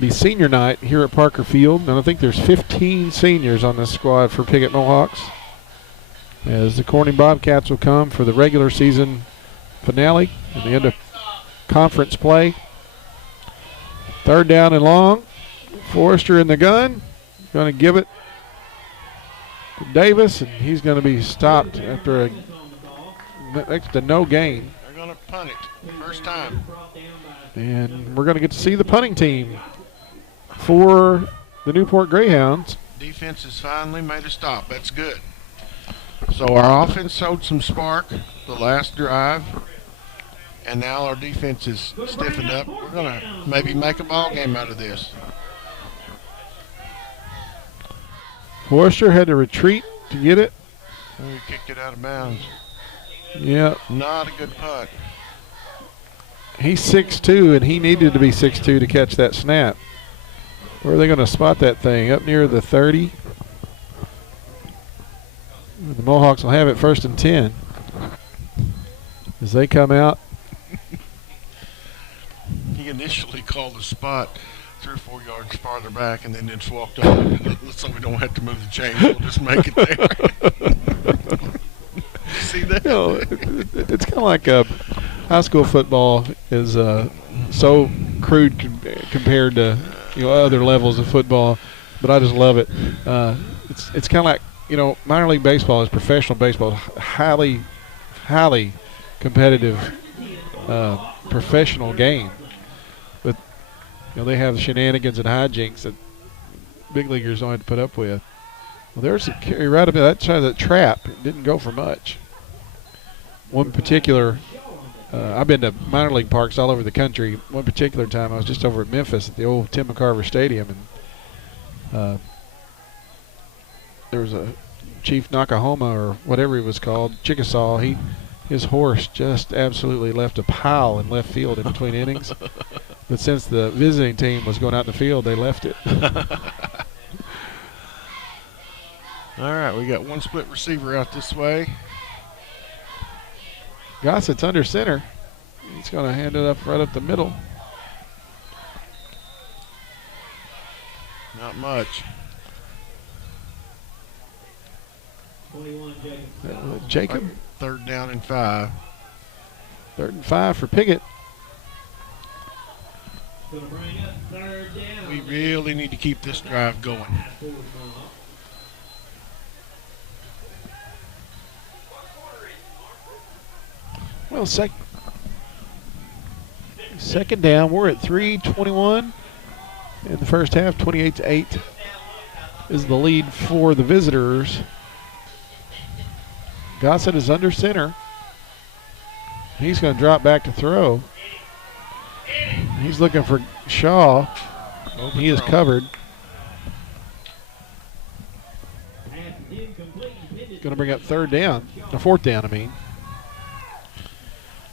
be senior night here at Parker Field, and I think there's 15 seniors on this squad for Piggott Mohawks. as the Corning Bobcats will come for the regular season finale and the end of conference play. 3rd down and long. Forrester in the gun. Going to give it to Davis, and he's going to be stopped after next to no gain. They're going to punt it. First time. And we're going to get to see the punting team for the Newport Greyhounds. Defense has finally made a stop. That's good. So our offense showed some spark the last drive, and now our defense is stiffened up. We're going to maybe make a ball game out of this. Forrester had to retreat to get it. Oh, he kicked it out of bounds. Yeah. Not a good putt. He's 6'2", and he needed to be 6'2" to catch that snap. Where are they going to spot that thing? Up near the 30. The Mohawks will have it 1st and 10 as they come out. He initially called the spot 3 or 4 yards farther back and then just walked on so we don't have to move the chains. We'll just make it there. See that? You know, it's kind of like high school football is so crude compared to other levels of football, but I just love it. It's kind of like minor league baseball is professional baseball, highly competitive professional game. But they have the shenanigans and hijinks that big leaguers don't have to put up with. Well, there's a carry right up that side of that trap. It didn't go for much. One particular, I've been to minor league parks all over the country. One particular time I was just over at Memphis at the old Tim McCarver Stadium, and there was a Chief Nakahoma or whatever he was called, Chickasaw. His horse just absolutely left a pile in left field in between innings. But since the visiting team was going out in the field, they left it. All right, we got one split receiver out this way. Gossett's under center. He's going to hand it up right up the middle. Not much. Jacob. 3rd down and 5. 3rd and 5 for Piggott. We really need to keep this drive going. Well, second down. We're at 3:21 in the first half. 28-8 is the lead for the visitors. Gossett is under center. He's going to drop back to throw. He's looking for Shaw. He is covered. Going to bring up 4th down, I mean.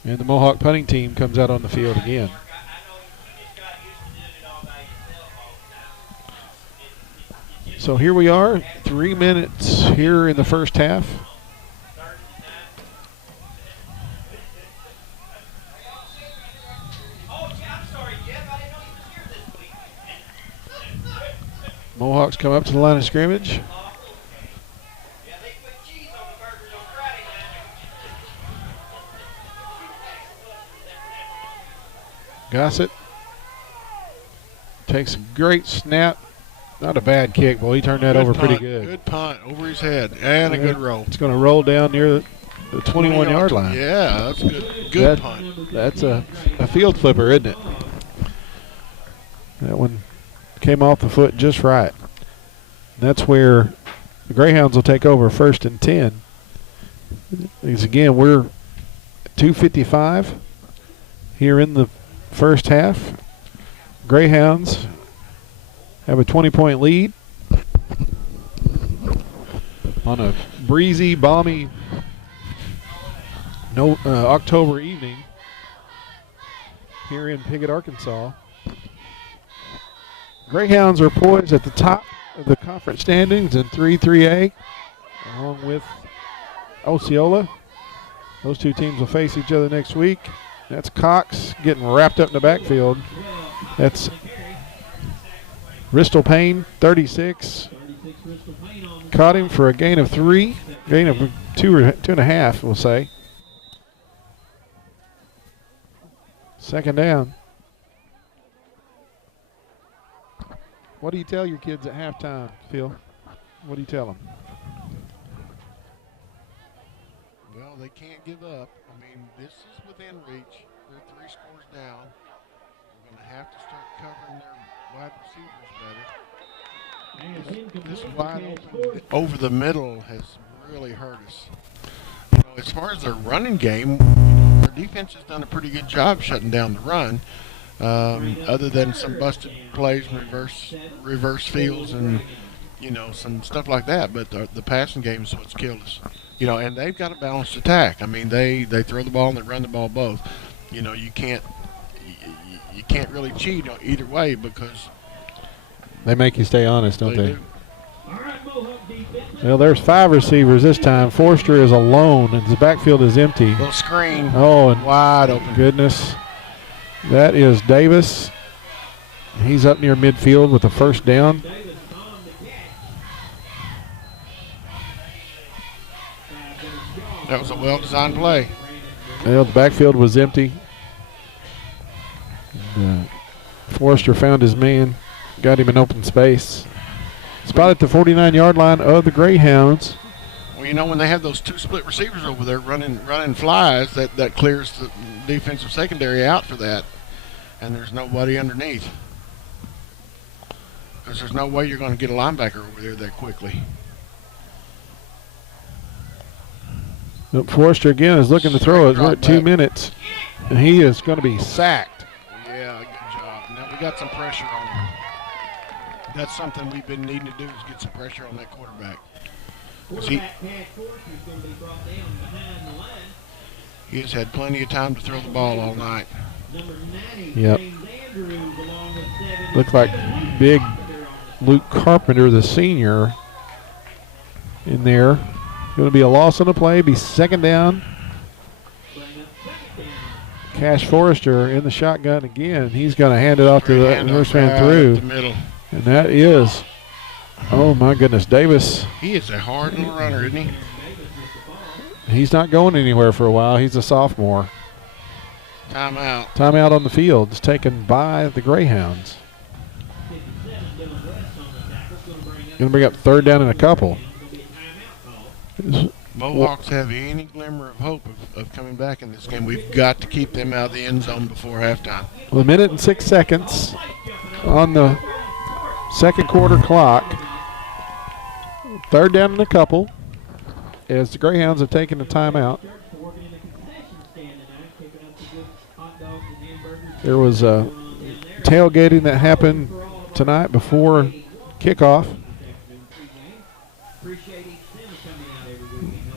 And the Mohawk punting team comes out on the field again. So here we are, 3 minutes here in the first half. Mohawks come up to the line of scrimmage. Gossett takes a great snap. Not a bad kick, boy. He turned that over pretty good. Good punt over his head and a good roll. It's going to roll down near the 21-yard line. Yeah, that's good. Good punt. That's a field flipper, isn't it? That one came off the foot just right. That's where the Greyhounds will take over 1st and 10. Because again, we're 2:55 here in the first half. Greyhounds have a 20-point lead on a breezy, balmy October evening here in Piggott, Arkansas. Greyhounds are poised at the top of the conference standings in 3A, along with Osceola. Those two teams will face each other next week. That's Cox getting wrapped up in the backfield. That's Bristol Payne, 36. Caught him for a gain of 3. Gain of 2.5, we'll say. Second down. What do you tell your kids at halftime, Phil? What do you tell them? Well, they can't give up. I mean, this is within reach. They're 3 scores down. We're going to have to start covering their wide receivers better. This wide open over the middle has really hurt us. You know, as far as their running game, their defense has done a pretty good job shutting down the run. Other than some busted plays, reverse fields, and some stuff like that. But the passing game is what's killed us. And they've got a balanced attack. I mean, they throw the ball and they run the ball both. You can't really cheat either way because they make you stay honest, don't they? Do. Well, there's 5 receivers this time. Forster is alone, and the backfield is empty. Little screen. Oh, and wide open. Goodness. That is Davis. He's up near midfield with the first down. That was a well-designed play. Well, the backfield was empty. Forrester found his man, got him in open space. Spot at the 49-yard line of the Greyhounds. Well, when they have those 2 split receivers over there running flies, that clears the defensive secondary out for that, and there's nobody underneath. Because there's no way you're going to get a linebacker over there that quickly. Forrester again is looking to throw it. We're at 2 minutes, and he is going to be sacked. Yeah, good job. Now we got some pressure on him. That's something we've been needing to do is get some pressure on that quarterback. He has had plenty of time to throw the ball all night. Yep. Looks like big Luke Carpenter, the senior, in there. Going to be a loss on the play, be second down. Cash Forrester in the shotgun again. He's going to hand it off to the first man through. The middle. And that is, oh my goodness, Davis. He is a hard little runner, isn't he? He's not going anywhere for a while. He's a sophomore. Timeout. Timeout on the field. It's taken by the Greyhounds. Going to bring up third down and a couple. Mohawks have any glimmer of hope of coming back in this game. We've got to keep them out of the end zone before halftime. Well, 1 minute and 6 seconds on the second quarter clock. Third down and a couple as the Greyhounds have taken a timeout. There was a tailgating that happened tonight before kickoff.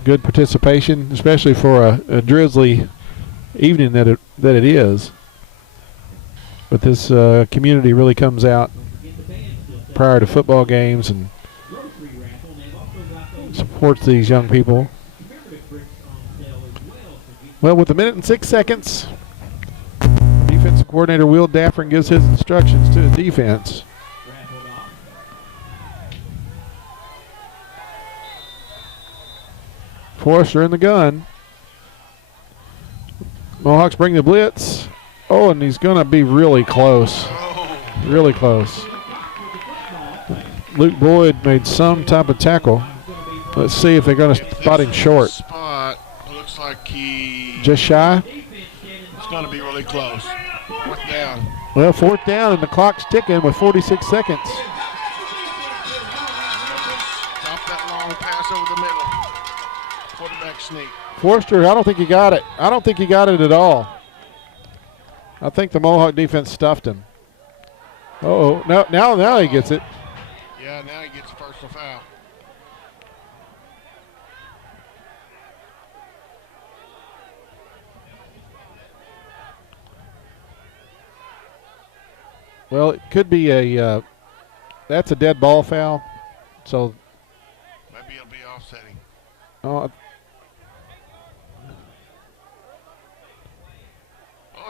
Good participation, especially for a drizzly evening that it is. But this community really comes out prior to football games and supports these young people. Well, with 1 minute and 6 seconds, defensive coordinator Will Daffern gives his instructions to the defense. Forrester in the gun. Mohawks bring the blitz. Oh, and he's going to be really close. Really close. Luke Boyd made some type of tackle. Let's see if they're going to spot him short. Spot looks like he just shy. It's going to be really close. 4th down. Well, 4th down, and the clock's ticking with 46 seconds. Drop that long pass over the middle. Quarterback sneak. Forrester, I don't think he got it. I don't think he got it at all. I think the Mohawk defense stuffed him. Uh-oh, now he gets it. Yeah, now he gets a personal foul. Well, it could be that's a dead ball foul. So maybe it'll be offsetting. Oh,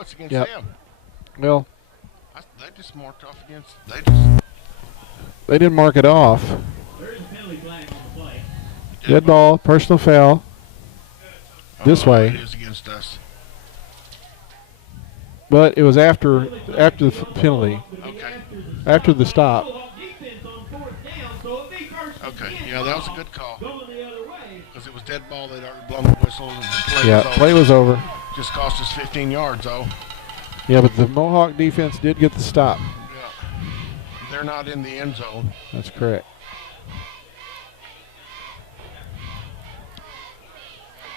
it's against yep. them. Well, they just marked off against. They didn't mark it off. There is a penalty flag on the play. Dead ball, personal foul. This way. It is against us. But it was after the penalty. Okay. After the stop. Okay. Yeah, that was a good call. Because it was dead ball. They'd already blown the whistle. And the play Yeah, was over. play was over. Just cost us 15 yards, though. Yeah, but the Mohawk defense did get the stop. Yeah. They're not in the end zone. That's correct.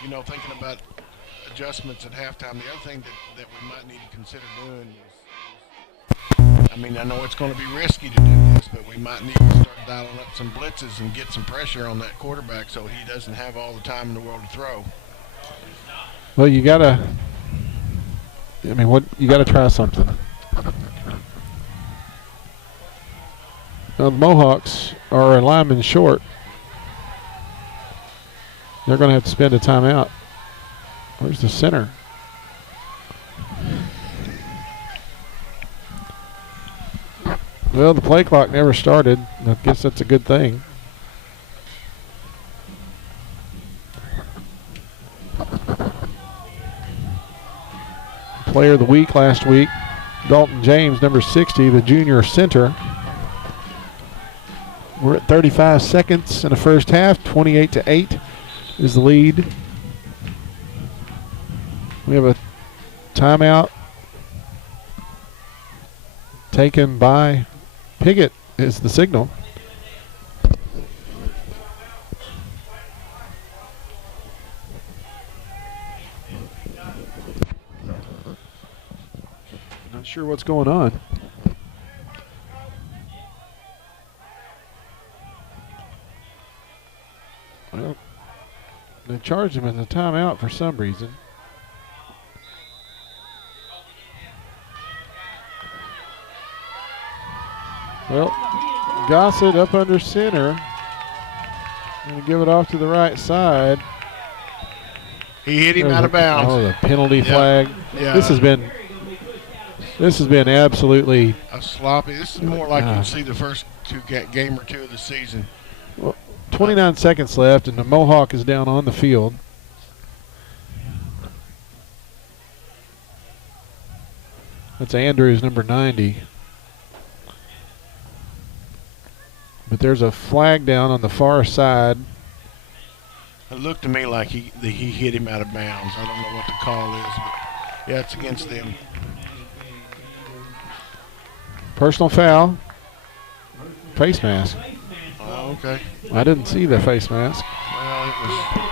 You know, thinking about adjustments at halftime, the other thing that we might need to consider doing is, I mean, I know it's going to be risky to do this, but we might need to start dialing up some blitzes and get some pressure on that quarterback so he doesn't have all the time in the world to throw. Well, you gotta try something. Now the Mohawks are a lineman short. They're going to have to spend a timeout. Where's the center? Well, the play clock never started. I guess that's a good thing. Player of the week last week, Dalton James, number 60, the junior center. We're at 35 seconds in the first half. 28-8 is the lead. We have a timeout taken by Piggott is the signal. Not sure what's going on. Well, they charged him as a timeout for some reason. Well, Gossett up under center. Going to give it off to the right side. He hit him out of bounds. Oh, the penalty flag. Yeah. This has been absolutely a sloppy. This is more like you'd see the first game or two of the season. Well, 29 seconds left, and the Mohawk is down on the field. That's Andrews, number 90. But there's a flag down on the far side. It looked to me like he hit him out of bounds. I don't know what the call is, but yeah, it's against them. Personal foul. Face mask. Oh, okay. I didn't see the face mask. Well, it was.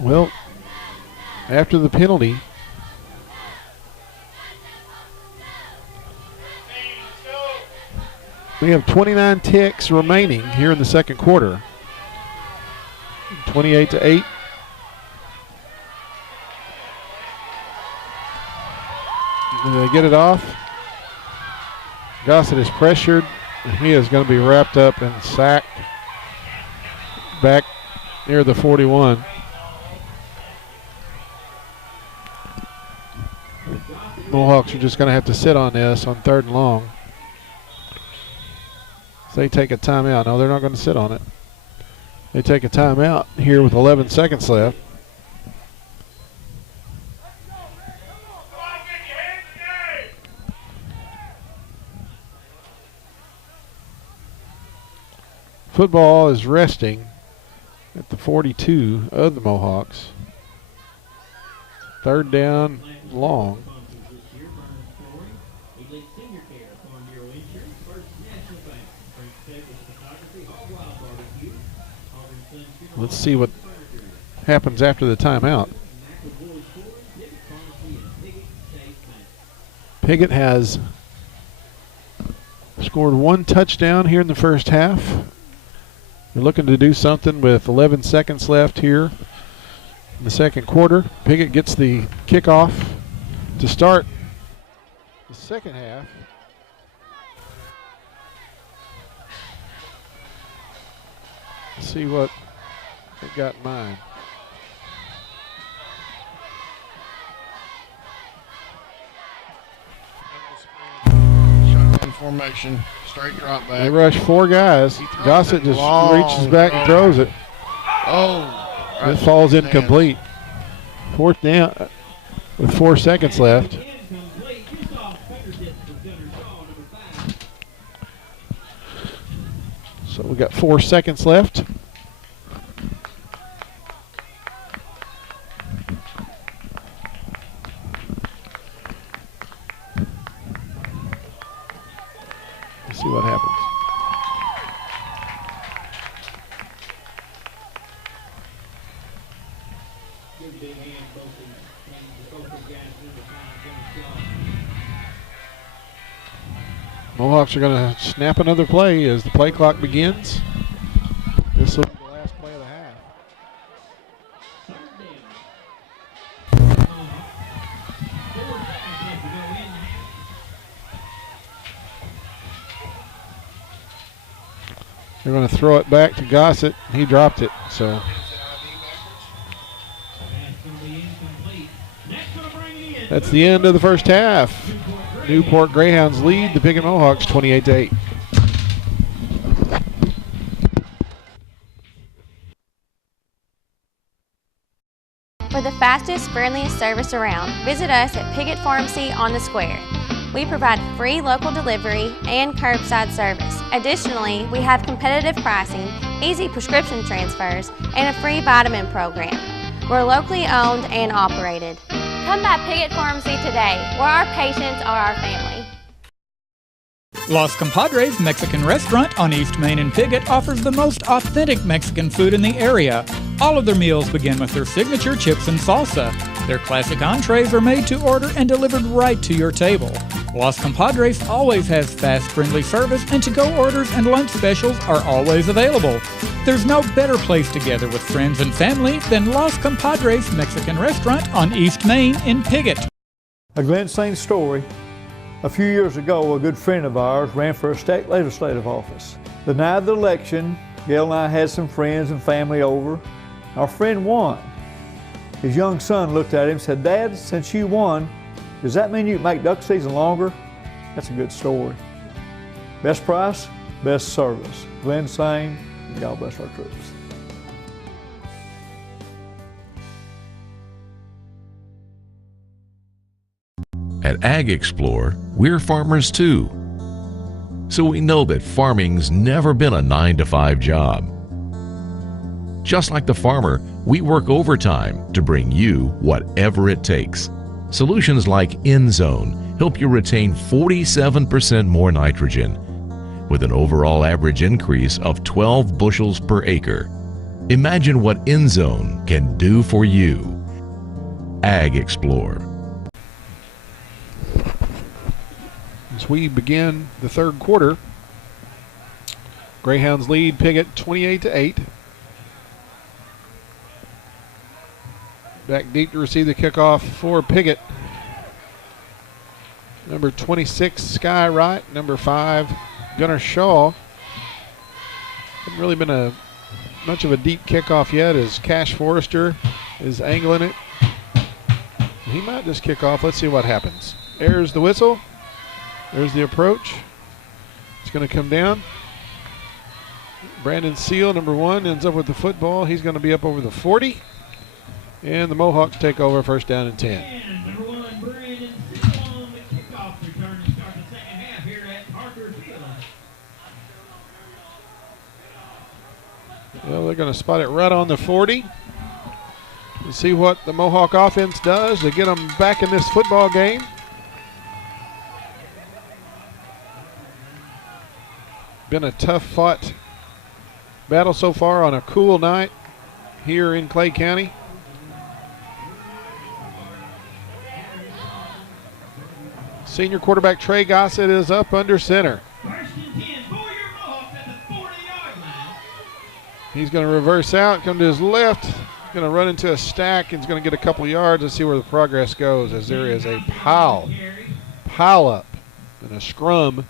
Well, after the penalty, we have 29 ticks remaining here in the second quarter. 28-8. They get it off. Gossett is pressured, and he is going to be wrapped up and sacked back near the 41. Mohawks are just going to have to sit on this on 3rd and long. So they take a timeout. No, they're not going to sit on it. They take a timeout here with 11 seconds left. Football is resting at the 42 of the Mohawks. 3rd down, long. Let's see what happens after the timeout. Piggott has scored 1 touchdown here in the first half. They're looking to do something with 11 seconds left here in the second quarter. Piggott gets the kickoff to start the second half. Let's see what they got in mind. Shotgun formation, straight drop back. They rush 4 guys. Gossett just reaches back and throws it. Oh. It falls incomplete. 4th down with 4 seconds left. So we got 4 seconds left. Let's see what happens. Mohawks are going to snap another play as the play clock begins. This will be the last play of the half. They're going to throw it back to Gossett. He dropped it, so. That's the end of the first half. Newport Greyhounds lead the Piggott Mohawks 28-8. For the fastest, friendliest service around, visit us at Piggott Pharmacy on the Square. We provide free local delivery and curbside service. Additionally, we have competitive pricing, easy prescription transfers, and a free vitamin program. We're locally owned and operated. Come by Piggott Pharmacy today, where our patients are our family. Los Compadres Mexican Restaurant on East Main in Piggott offers the most authentic Mexican food in the area. All of their meals begin with their signature chips and salsa. Their classic entrees are made to order and delivered right to your table. Los Compadres always has fast, friendly service, and to-go orders and lunch specials are always available. There's no better place to gather with friends and family than Los Compadres Mexican Restaurant on East Main in Piggott. A Glenn Saint story. A few years ago, a good friend of ours ran for a state legislative office. The night of the election, Gail and I had some friends and family over. Our friend won. His young son looked at him and said, "Dad, since you won, does that mean you can make duck season longer?" That's a good story. Best price, best service. Glenn Saint, God bless our troops. At Ag Explore, we're farmers too. So we know that farming's never been a 9-to-5 job. Just like the farmer, we work overtime to bring you whatever it takes. Solutions like InZone help you retain 47% more nitrogen, with an overall average increase of 12 bushels per acre. Imagine what InZone can do for you. Ag Explore. As we begin the third quarter, Greyhounds lead Piggott 28-8. Back deep to receive the kickoff for Piggott. Number 26, Sky Wright. Number 5, Gunnar Shaw. Hasn't really been much of a deep kickoff yet as Cash Forrester is angling it. He might just kick off. Let's see what happens. There's the whistle. There's the approach. It's going to come down. Brandon Seal, number 1, ends up with the football. He's going to be up over the 40. And the Mohawks take over, first down and 10. And number 1, Brandon Seal on the kickoff return to start the second half here at Parker Field. Well, they're going to spot it right on the 40. Let's see what the Mohawk offense does to get them back in this football game. Been a tough fought battle so far on a cool night here in Clay County. Senior quarterback Trey Gossett is up under center. First and 10 for your Mohawks at the 40-yard line. He's going to reverse out, come to his left, going to run into a stack, and he's going to get a couple yards. Let's see where the progress goes as there is a pile up and a scrum.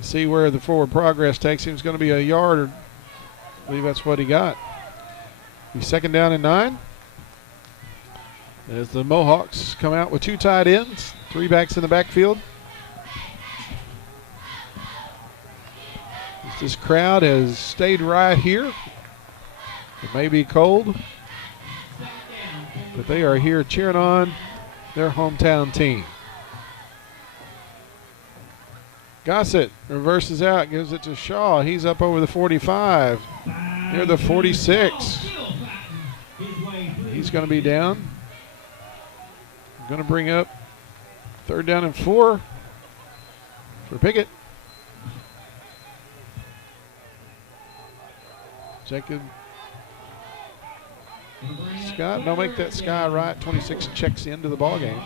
See where the forward progress takes him. It's going to be a yard or I believe that's what he got. Be second down and 9. As the Mohawks come out with 2 tight ends, 3 backs in the backfield. This crowd has stayed right here. It may be cold, but they are here cheering on their hometown team. Gossett reverses out, gives it to Shaw. He's up over the 45, near the 46. He's going to be down. Going to bring up third down and 4 for Piggott. Jacob Scott, don't make that Sky right. 26 checks into the ball game.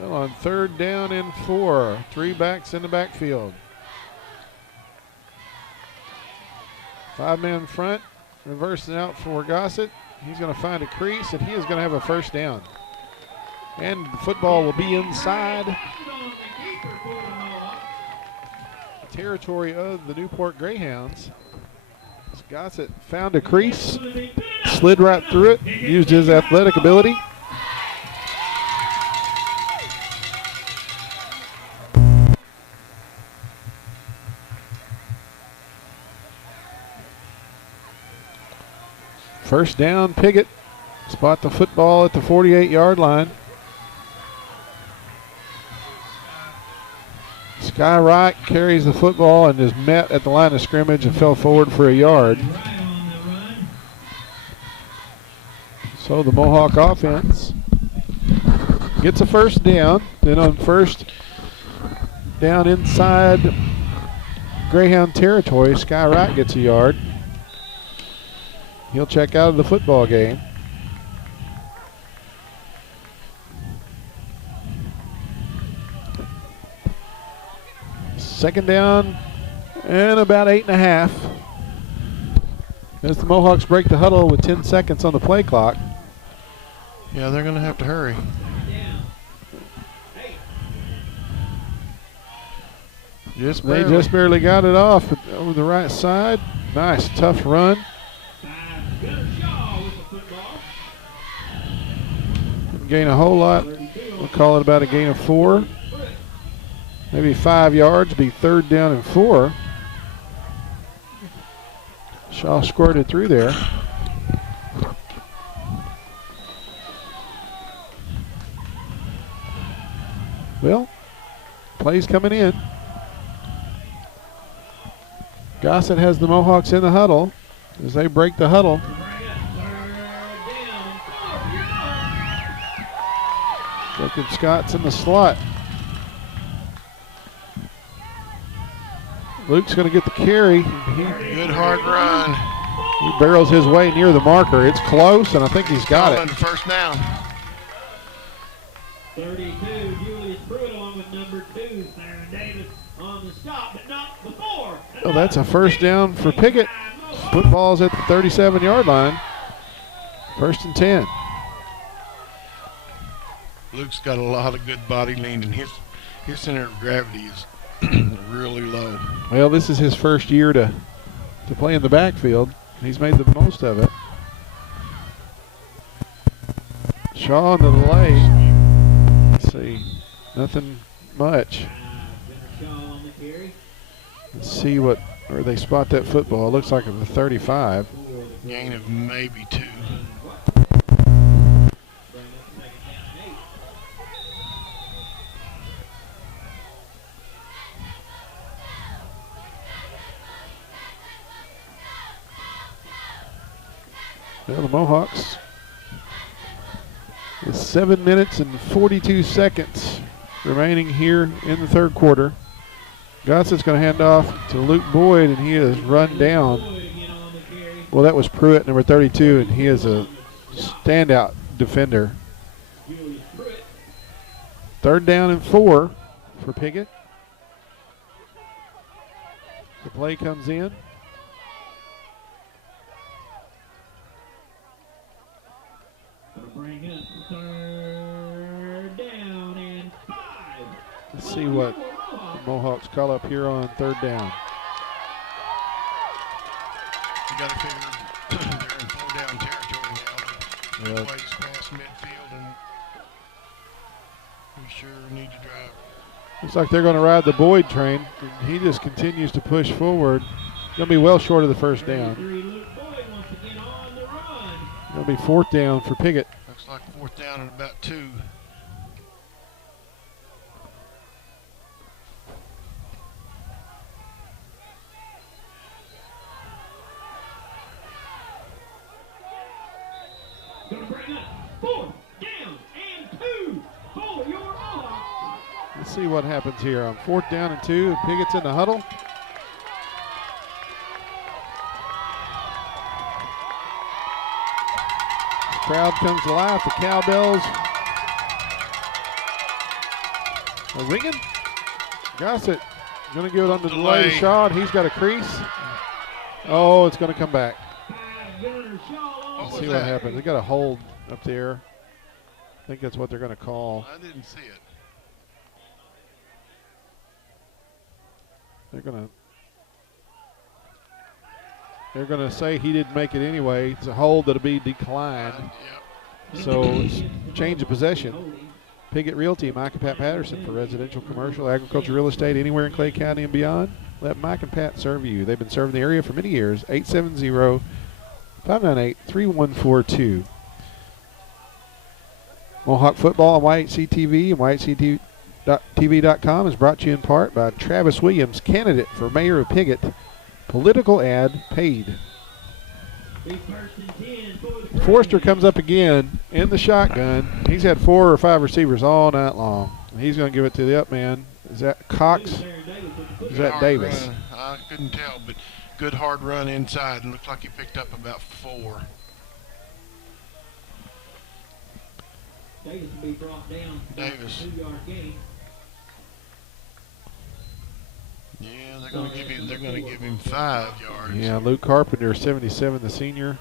Well, on third down and 4, 3 backs in the backfield. 5-man front, reversing out for Gossett. He's going to find a crease, and he is going to have a first down. And the football will be inside the territory of the Newport Greyhounds. Gossett found a crease, slid right through it, used his athletic ability. First down, Piggott. Spot the football at the 48-yard line. Sky Wright carries the football and is met at the line of scrimmage and fell forward for a yard. So the Mohawk offense gets a first down. Then on first down inside Greyhound territory, Sky Wright gets a yard. He'll check out of the football game. Second down and about 8.5. As the Mohawks break the huddle with 10 seconds on the play clock. Yeah, they're going to have to hurry. They just barely got it off over the right side. Nice, tough run. Didn't gain a whole lot. We'll call it about a gain of 4. Maybe 5 yards, be third down and 4. Shaw squirted through there. Well, plays coming in. Gossett has the Mohawks in the huddle as they break the huddle. Jacob Scott's in the slot. Luke's going to get the carry. Good hard run. He barrels his way near the marker. It's close, and I think he's got it. First down. 32, Julius Pruitt along with number 2, Theron Davis on the stop, but not before. Well, that's a first down for Piggott. Football's at the 37-yard line. First and 10. Luke's got a lot of good body lean, and his center of gravity is really low. Well, this is his first year to play in the backfield. He's made the most of it. Shaw on the delay. Let's see. Nothing much. Let's see where they spot that football. It looks like it's the 35. Gain of maybe 2. Well, the Mohawks with 7 minutes and 42 seconds remaining here in the third quarter. Gossett's going to hand off to Luke Boyd, and he is run down. Well, that was Pruitt, number 32, and he is a standout defender. Third down and 4 for Piggott. The play comes in. Bring up third down. Let's see what the Mohawks call up here on third down. You got to figure they're in 4-down territory now. Yep. Waits past midfield, and we sure need to drive. Looks like they're going to ride the Boyd train. He just continues to push forward. Going to be well short of the first down. Going to be fourth down for Piggott. Looks like fourth down and about 2. Gonna bring up fourth down and 2 for your Mohawks. Let's see what happens here on fourth down and 2. Piggott's in the huddle. The crowd comes to life. The cowbells are ringing. Gossett going to give it on the delay to Shaw, and he's got a crease. Oh, it's going to come back. Let's see what happens. They got a hold up there. I think that's what they're going to call. I didn't see it. They're gonna say he didn't make it anyway. It's a hold that'll be declined. So it's change of possession. Piggott Realty, Mike and Pat Patterson for residential, commercial, agriculture, real estate, anywhere in Clay County and beyond. Let Mike and Pat serve you. They've been serving the area for many years. 870-598-3142. Mohawk football on YHC TV and YHCTV.com is brought to you in part by Travis Williams, candidate for mayor of Piggott. Political ad paid. Forrester comes up again in the shotgun. He's had 4 or 5 receivers all night long. He's going to give it to the up man. Is that Cox? Is that Davis? I couldn't tell, but good hard run inside, and looks like he picked up about 4. Davis will be brought down. Davis. 2-yard gain. Yeah, they're going to give him 5 yards. Yeah, Luke Carpenter, 77, the senior,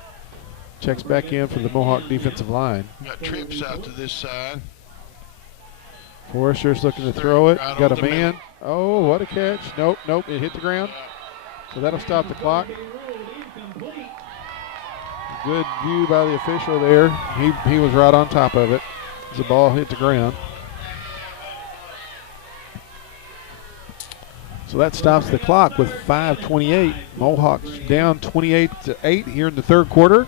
checks back in for the Mohawk defensive line. Got trips out to this side. Forrester's looking to throw it. Right Got a on the man. middle. Oh, what a catch. Nope, it hit the ground. So that'll stop the clock. Good view by the official there. He was right on top of it as the ball hit the ground. So that stops the clock with 5:28. Mohawks down 28-8 here in the third quarter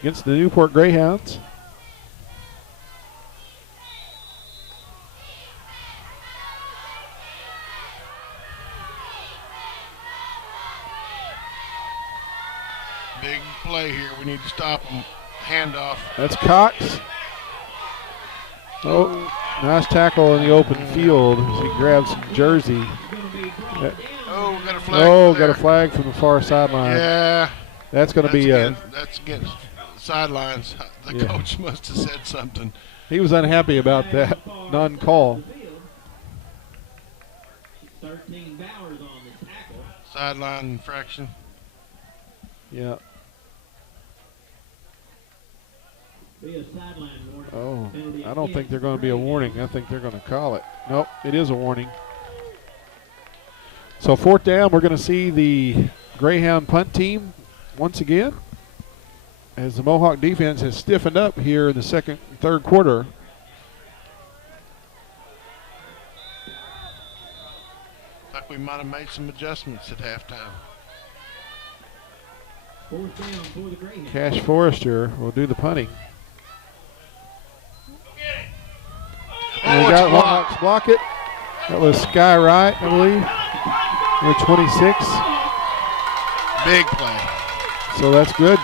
against the Newport Greyhounds. Big play here. We need to stop him. Handoff. That's Cox. Oh, nice tackle in the open field as he grabs some jersey. Oh, got a flag. Oh, got a flag from the far sideline. Yeah. That's going to be that's against sidelines. The coach must have said something. He was unhappy about that non-call. 13 Bowers on the tackle. Sideline infraction. Yeah. Be a sideline warning. Oh, Penalty I don't think against they're going to be a warning. I think they're going to call it. Nope, it is a warning. So fourth down, we're going to see the Greyhound punt team once again as the Mohawk defense has stiffened up here in the third quarter. Like we might have made some adjustments at halftime. Fourth down for the Greyhounds. Cash Forrester will do the punting. And we got Mohawks block it. That was Sky Wright, I believe. Number 26. Big play. So that's good.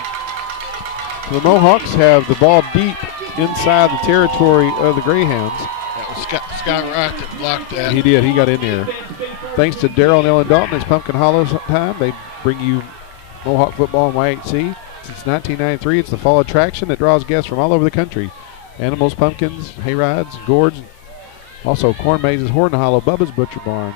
The Mohawks have the ball deep inside the territory of the Greyhounds. That was Sky Wright that blocked that. He did. He got in there. Thanks to Daryl and Ellen Dalton, it's Pumpkin Hollow time. They bring you Mohawk football in YHC. Since 1993, it's the fall attraction that draws guests from all over the country. Animals, pumpkins, hayrides, gourds, also corn mazes, Horton Hollow, Bubba's Butcher Barn,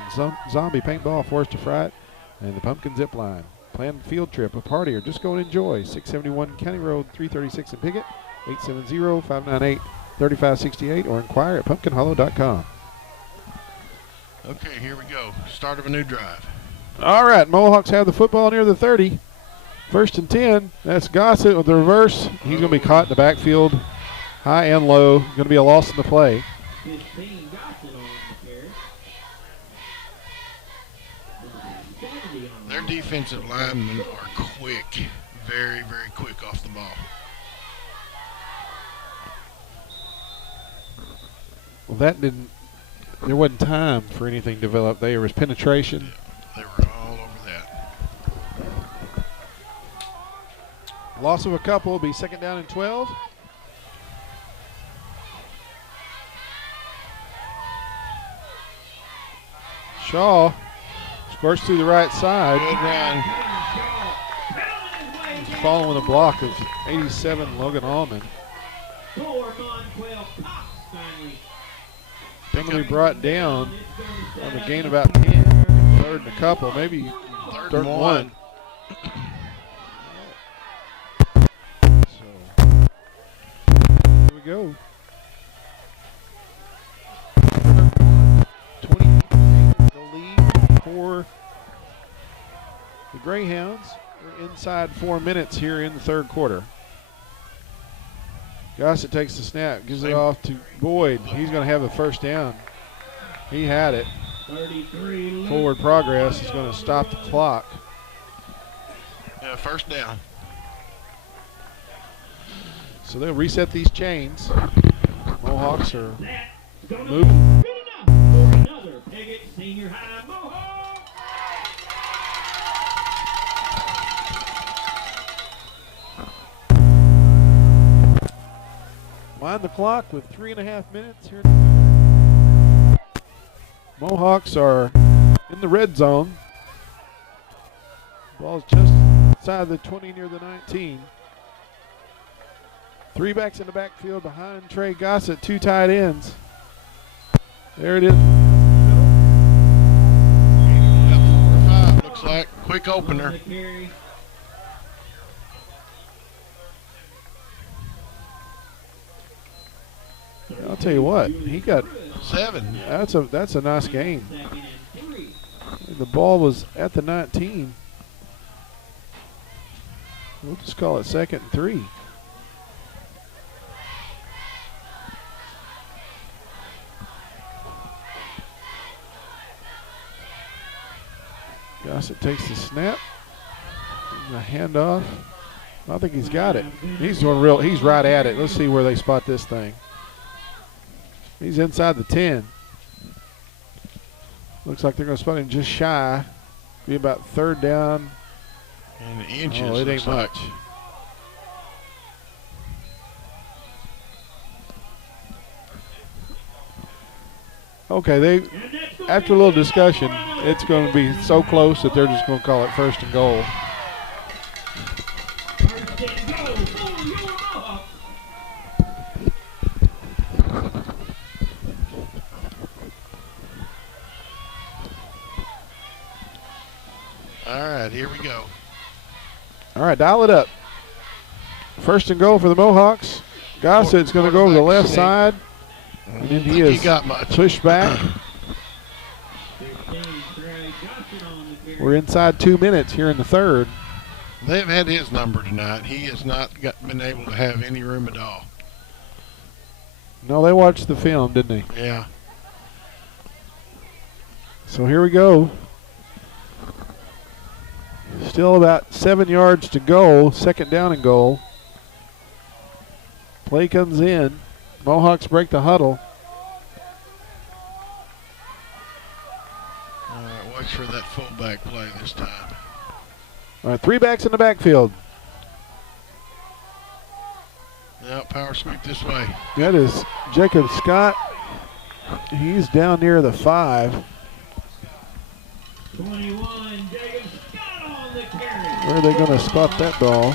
zombie paintball, Forest to Fright, and the pumpkin zip line. Planned field trip, a party, or just go and enjoy. 671 County Road 336 in Piggott, 870-598-3568, or inquire at pumpkinhollow.com. Okay, here we go. Start of a new drive. All right, Mohawks have the football near the 30. 1st and 10. That's Gossett with the reverse. He's going to be caught in the backfield, high and low. Going to be a loss in the play. 15 Gossett on the carry. Their defensive linemen are quick, very, very quick off the ball. Well, there wasn't time for anything to develop. There was penetration. They were all over that. Loss of a couple will be 2nd down and 12. Shaw squirts through the right side. Good run. He's following a block of 87 Logan Allman. 4 on 12 Cox finally. Finally brought down on the gain about 10. 3rd and a couple, maybe 3rd and 1. So here we go. 20 the lead for the Greyhounds. We're inside 4 minutes here in the 3rd quarter. Gossett takes the snap, gives it off to Boyd. He's going to have the 1st down. He had it. 33. Forward progress is going to stop the clock. Yeah, 1st down. So they'll reset these chains. Mohawks are Gonna moving. be good enough for another Piggott Senior High Mohawk. Wind the clock with 3.5 minutes here. Mohawks are in the red zone. Ball's just inside the 20 near the 19. 3 backs in the backfield behind Trey Gossett, 2 tight ends. There it is. Got 4 or 5, looks like. Quick opener. On the carry. I'll tell you what, he got 7. that's a nice game. 2nd and 3. The ball was at the 19. We'll just call it 2nd and 3. Gossett takes the snap. The handoff. I think he's got it. He's right at it. Let's see where they spot this thing. He's inside the 10. Looks like they're going to spot him just shy. Be about 3rd down. And inches. Oh, it ain't looks like. much. Okay, after a little discussion, it's going to be so close that they're just going to call it 1st and goal. 1st and goal for your Mohawks. All right, here we go. All right, dial it up. 1st and goal for the Mohawks. Gossett's going to go over the left side. And then he is got much. pushed back. 15 Trey Gossett on the carry. We're inside 2 minutes here in the 3rd. They've had his number tonight. He has not been able to have any room at all. No, they watched the film, didn't they? Yeah. So here we go. Still about 7 yards to go. 2nd down and goal. Play comes in. Mohawks break the huddle. All right, watch for that fullback play this time. All right, 3 backs in the backfield. Now power sweep this way. That is Jacob Scott. He's down near the 5. 21 Jacob Scott on the carry. Where are they going to spot that ball?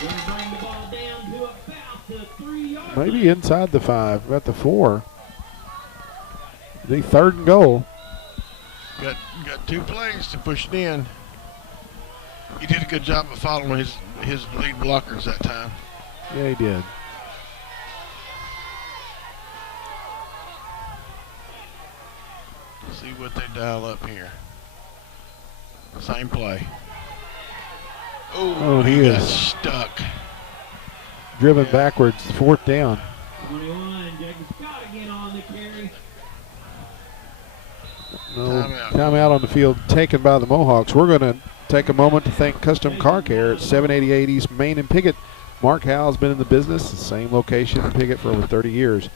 Going to bring the ball down to about the 3-yard line. Maybe inside the 5, about the 4. The 3rd and goal. Got 2 plays to push it in. He did a good job of following his lead blockers that time. Yeah, he did. what they dial up here. Same play. Oh, he got is stuck. driven backwards, 4th down. 21, Jacob Scott again on the carry. No timeout on the field taken by the Mohawks. We're going to take a moment to thank Custom Car Care at 788 East Main in Piggott. Mark Howell's been in the business, the same location in Piggott for over 30 years.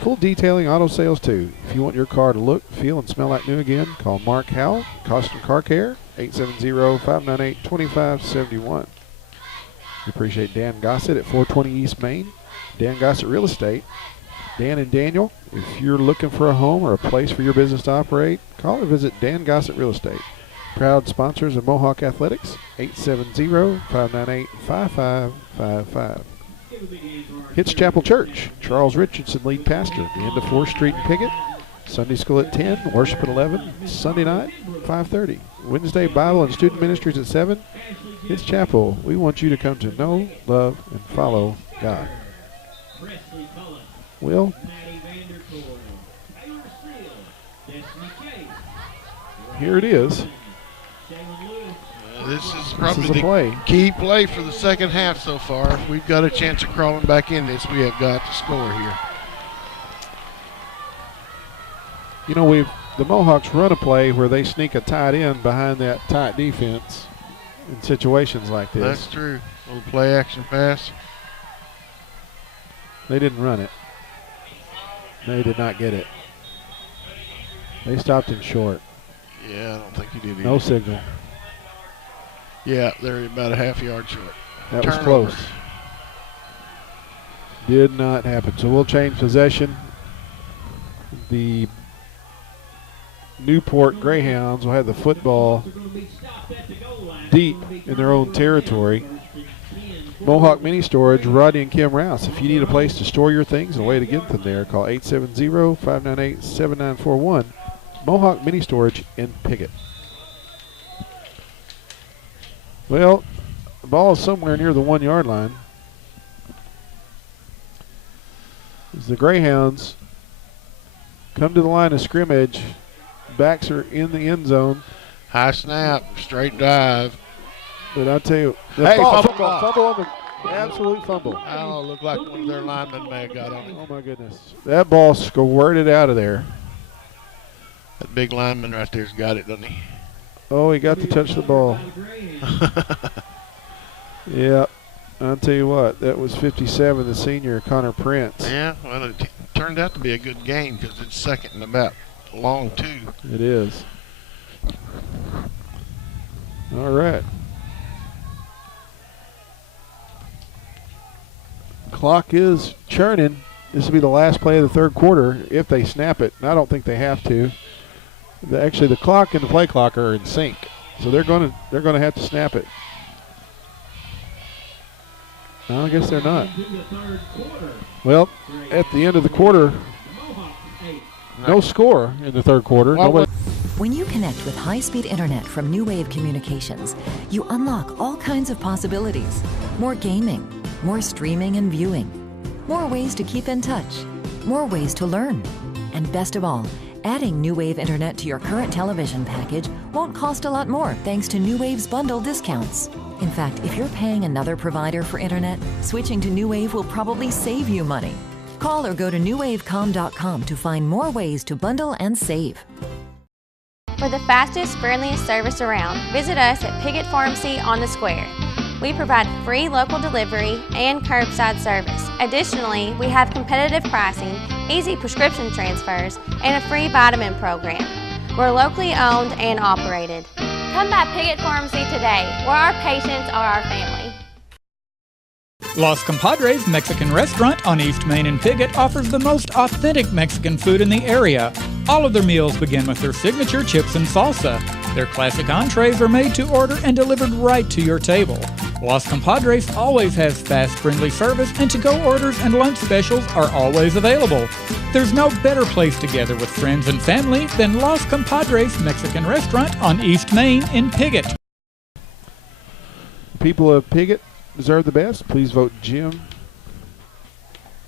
Full detailing, auto sales too. If you want your car to look, feel, and smell like new again, call Mark Howell, Custom Car Care, 870-598-2571. We appreciate Dan Gossett at 420 East Main. Dan Gossett Real Estate. Dan and Daniel, if you're looking for a home or a place for your business to operate, call or visit Dan Gossett Real Estate. Proud sponsors of Mohawk Athletics, 870-598-5555. Hitch Chapel Church, Charles Richardson, lead pastor, the end of 4th Street in Piggott. Sunday school at 10, worship at 11, Sunday night, 5:30. Wednesday Bible and student ministries at 7. Hitch Chapel, we want you to come to know, love, and follow God. Will? Here it is. This is probably the play. Key play for the second half so far. If we've got a chance of crawling back in this, we have got to score here. You know, the Mohawks run a play where they sneak a tight end behind that tight defense in situations like this. That's true. A little play action pass. They didn't run it. They did not get it. They stopped him short. Yeah, I don't think he did either. No signal. Yeah, they're about a half yard short. That was close. Did not happen. So we'll change possession. The Newport Greyhounds will have the football deep in their own territory. Mohawk Mini Storage, Rodney and Kim Rouse. If you need a place to store your things and a way to get them there, call 870-598-7941. Mohawk Mini Storage in Piggott. Well, the ball is somewhere near the 1 yard line. As the Greyhounds come to the line of scrimmage, backs are in the end zone. High snap, straight dive. But I'll tell you, fumble on the absolute fumble. Oh, looked like one of their linemen may have got on it. Oh my goodness. That ball squirted out of there. That big lineman right there's got it, doesn't he? Oh, he got to touch the ball. Yeah, I'll tell you what, that was 57, the senior, Connor Prince. Yeah, well, it turned out to be a good game because it's second and about long, too. It is. All right. Clock is churning. This will be the last play of the third quarter if they snap it. And I don't think they have to. Actually, the clock and the play clock are in sync, so they're going to have to snap it. No, I guess they're not. Well, at the end of the quarter, no score in the third quarter. When you connect with high-speed internet from New Wave Communications, you unlock all kinds of possibilities. More gaming, more streaming and viewing, more ways to keep in touch, more ways to learn. And best of all, adding New Wave internet to your current television package won't cost a lot more thanks to New Wave's bundle discounts. In fact, if you're paying another provider for internet, switching to New Wave will probably save you money. Call or go to newwavecom.com to find more ways to bundle and save. For the fastest, friendliest service around, visit us at Piggott Pharmacy on the Square. We provide free local delivery and curbside service. Additionally, we have competitive pricing, easy prescription transfers, and a free vitamin program. We're locally owned and operated. Come by Piggott Pharmacy today, where our patients are our family. Los Compadres Mexican Restaurant on East Main in Piggott offers the most authentic Mexican food in the area. All of their meals begin with their signature chips and salsa. Their classic entrees are made to order and delivered right to your table. Los Compadres always has fast, friendly service, and to-go orders and lunch specials are always available. There's no better place to gather with friends and family than Los Compadres Mexican Restaurant on East Main in Piggott. People of Piggott deserve the best. Please vote Jim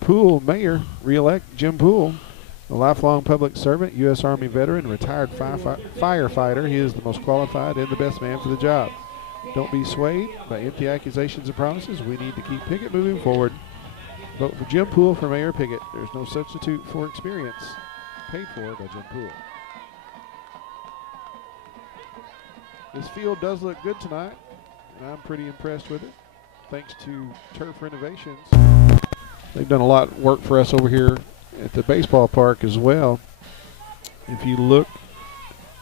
Poole mayor. Re-elect Jim Poole. A lifelong public servant, U.S. Army veteran, retired firefighter, he is the most qualified and the best man for the job. Don't be swayed by empty accusations and promises. We need to keep Piggott moving forward. Vote for Jim Poole for Mayor Piggott. There's no substitute for experience. Paid for by Jim Poole. This field does look good tonight, and I'm pretty impressed with it. Thanks to Turf Renovations. They've done a lot of work for us over here at the baseball park as well. If you look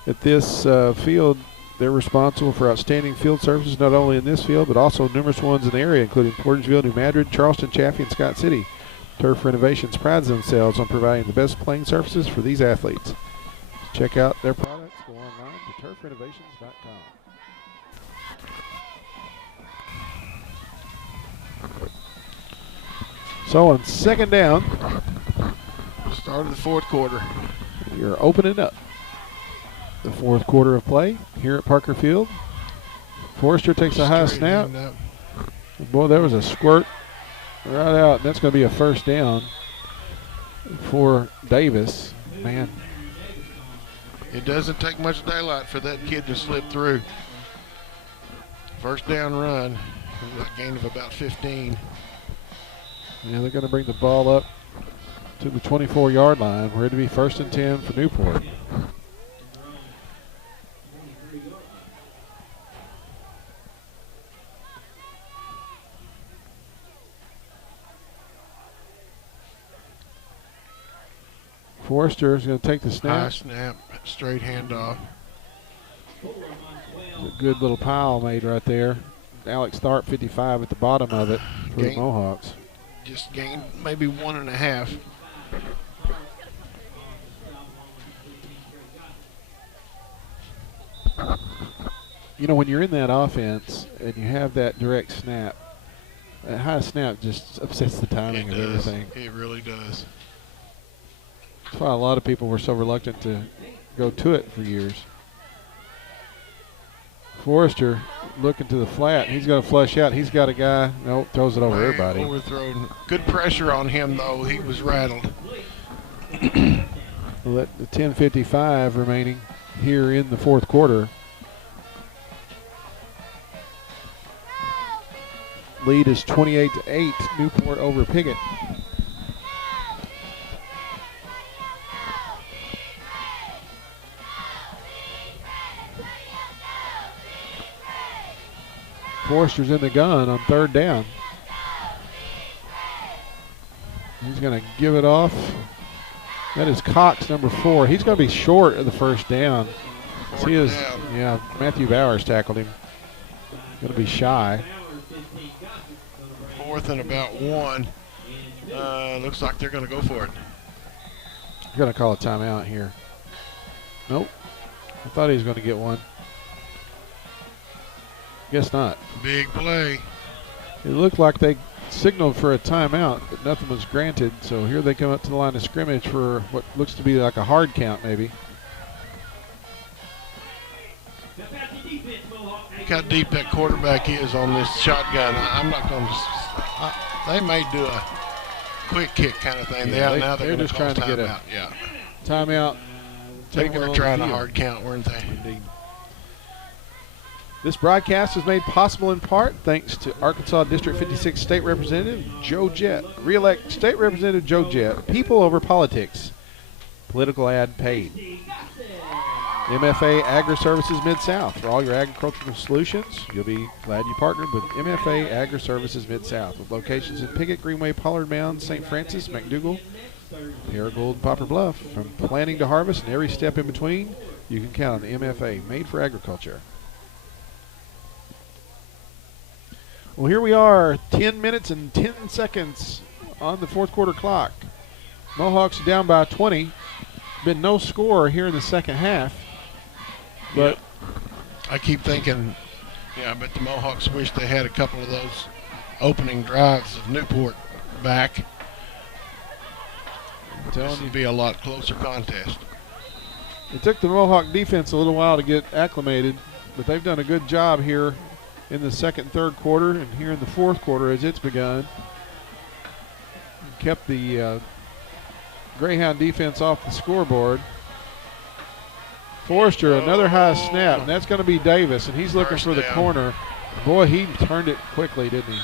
at this field, they're responsible for outstanding field services not only in this field but also numerous ones in the area, including Portersville, New Madrid, Charleston, Chaffee, and Scott City. Turf Renovations prides themselves on providing the best playing surfaces for these athletes. Check out their products. Go online to turfrenovations.com. So on second down, Start of the fourth quarter. you're opening up the fourth quarter of play here at Parker Field. Forrester takes a high snap. Boy, there was a squirt right out, and that's going to be a first down for Davis. Man, It doesn't take much daylight for that kid to slip through. First down run, a gain of about 15. yeah, they're going to bring the ball up to the 24-yard line. We're going to be 1st and 10 for Newport. Forrester is going to take the High snap. snap, straight handoff. A good little pile made right there. Alex Tharp, 55 at the bottom of it for the Gain. Mohawks. Just gained maybe 1.5. You know, when you're in that offense and you have that direct snap, that high snap just upsets the timing It of does. everything. It really does. That's why a lot of people were so reluctant to go to it for years. Forrester looking to the flat. He's going to flush out. He's got a guy. Nope, throws it over Way everybody. Overthrown. Good pressure on him, though. He was rattled. Let the 10:55 remaining here in the fourth quarter. Lead is 28-8. Newport over Piggott. Forrester's in the gun on third down. He's going to give it off. That is Cox, number 4. He's going to be short of the first down. Fourth He is, down. yeah, Matthew Bowers tackled him. Going to be shy. 4th and about 1. Looks like they're going to go for it. Going to call a timeout here. Nope. I thought he was going to get one. Guess not. Big play. It looked like they signaled for a timeout, but nothing was granted. So here they come up to the line of scrimmage for what looks to be like a hard count, maybe. Look how deep that quarterback is on this shotgun. I'm not going to. They may do a quick kick kind of thing. Yeah, Now they're just going trying to get timeout. Yeah. Timeout. They Taken were on trying the a field. hard count, weren't they? Indeed. This broadcast is made possible in part thanks to Arkansas District 56 State Representative Joe Jett. Re-elect State Representative Joe Jett. People over politics. Political ad paid. MFA Agri-Services Mid-South. For all your agricultural solutions, you'll be glad you partnered with MFA Agri-Services Mid-South with locations in Piggott, Greenway, Pollard Mound, St. Francis, McDougal, Paragould, Poplar Bluff. From planting to harvest and every step in between, you can count on MFA, made for agriculture. Well, here we are, 10 minutes and 10 seconds on the fourth quarter clock. Mohawks are down by 20. Been no score here in the second half. But I keep thinking, I bet the Mohawks wish they had a couple of those opening drives of Newport back. This would be a lot closer contest. it took the Mohawk defense a little while to get acclimated, but they've done a good job here in the second and third quarter and here in the fourth quarter as it's begun. Kept the Greyhound defense off the scoreboard. Forrester, another high snap, and that's going to be Davis, and he's looking for the corner. Boy, he turned it quickly, didn't he?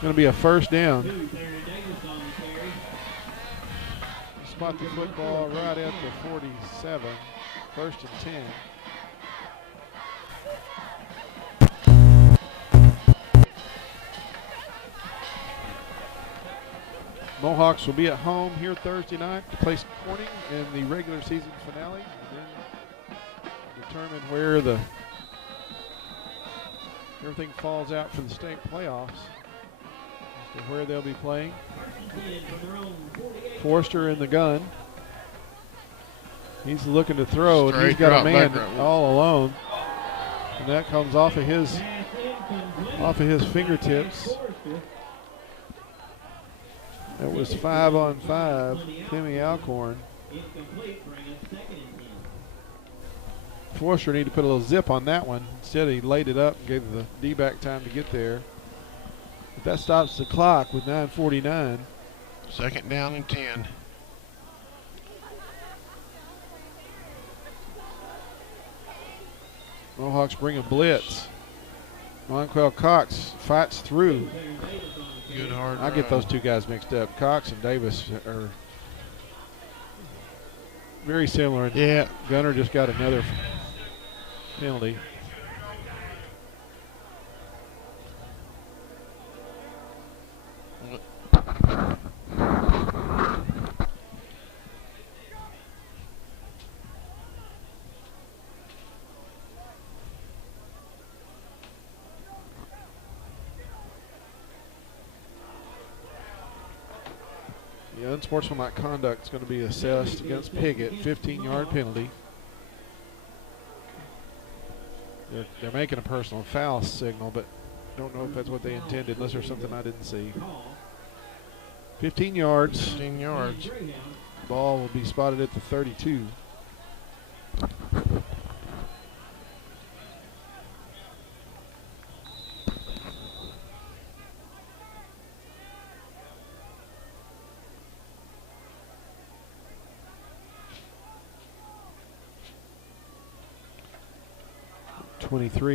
Going to be a first down. Spot the football right at the 47, first and 10. Mohawks will be at home here Thursday night to place Corning in the regular season finale, and then determine where everything falls out for the state playoffs as to where they'll be playing. Forrester in the gun. He's looking to throw, and he's got a man all alone, and that comes off of his fingertips. That was 5-on-5, Timmy Alcorn. Forrester needed to put a little zip on that one. Instead, he laid it up and gave the D-back time to get there. But that stops the clock with 9:49. Second down and 10. Mohawks bring a blitz. Monquel Cox fights through. Good hard I get those two guys mixed up. Cox and Davis are very similar. Yeah. Gunner just got another penalty. The unsportsmanlike conduct is going to be assessed against Piggott, 15-yard penalty. They're making a personal foul signal, but don't know if that's what they intended unless there's something I didn't see. 15 yards. 15 yards. Ball will be spotted at the 32.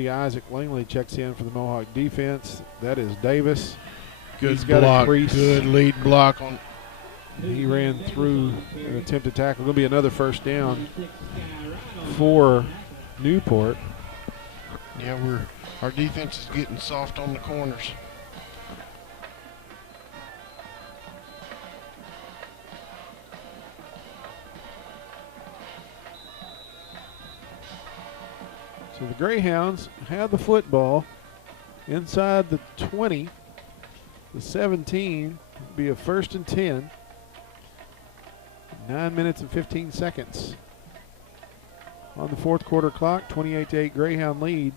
Isaac Langley checks in for the Mohawk defense. That is Davis. Good block. Good lead block on. He ran through an attempted tackle. Going to be another first down for Newport. Yeah, our defense is getting soft on the corners. So the Greyhounds have the football inside the 20. The 17 will be a first and 10. 9 minutes and 15 seconds on the fourth quarter clock. 28-8 Greyhound lead.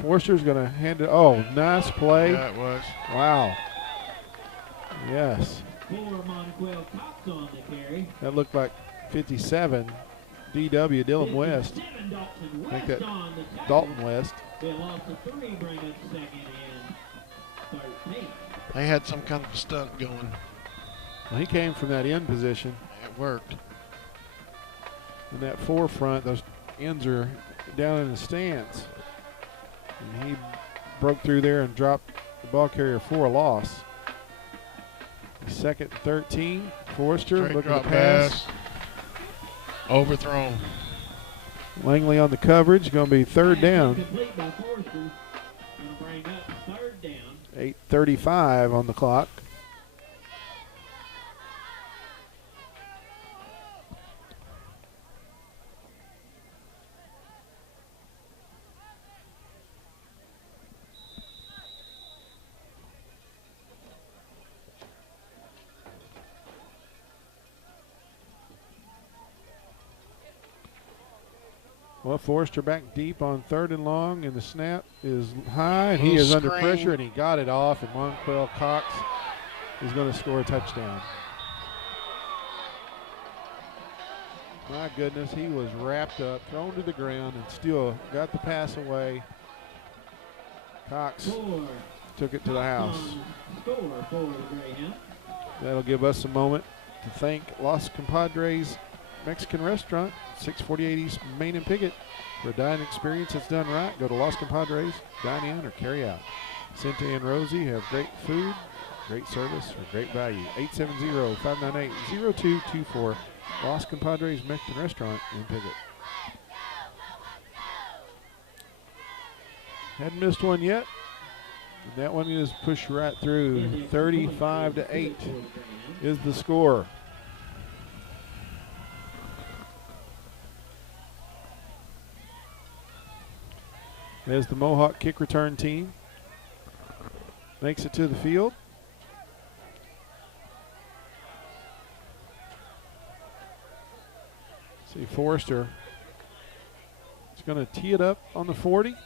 Forster's going to hand it. Oh, nice play. Yeah, it was. Wow. Yes. That looked like 57. DW, Dylan West. I think that Dalton West. They had some kind of a stunt going. Well, he came from that end position. It worked. In that forefront, those ends are down in the stance. And he broke through there and dropped the ball carrier for a loss. Second 13. Forrester Straight looking drop to pass. Overthrown. Langley on the coverage. Going to be third down. 8:35 on the clock. Well, Forrester back deep on third and long, and the snap is high, and he is under pressure, and he got it off, and Monquel Cox is going to score a touchdown. My goodness, he was wrapped up, thrown to the ground, and still got the pass away. Cox took it to the house. That'll give us a moment to thank Los Compadres Mexican Restaurant, 648 East Main and Piggott. For a dining experience that's done right, go to Los Compadres, dine in or carry out. Cynthia and Rosie have great food, great service, or great value. 870-598-0224. Los Compadres Mexican Restaurant in Piggott. Hadn't missed one yet. And that one is pushed right through. 35-8 is the score. As the Mohawk kick return team makes it to the field. See, Forrester is going to tee it up on the 40.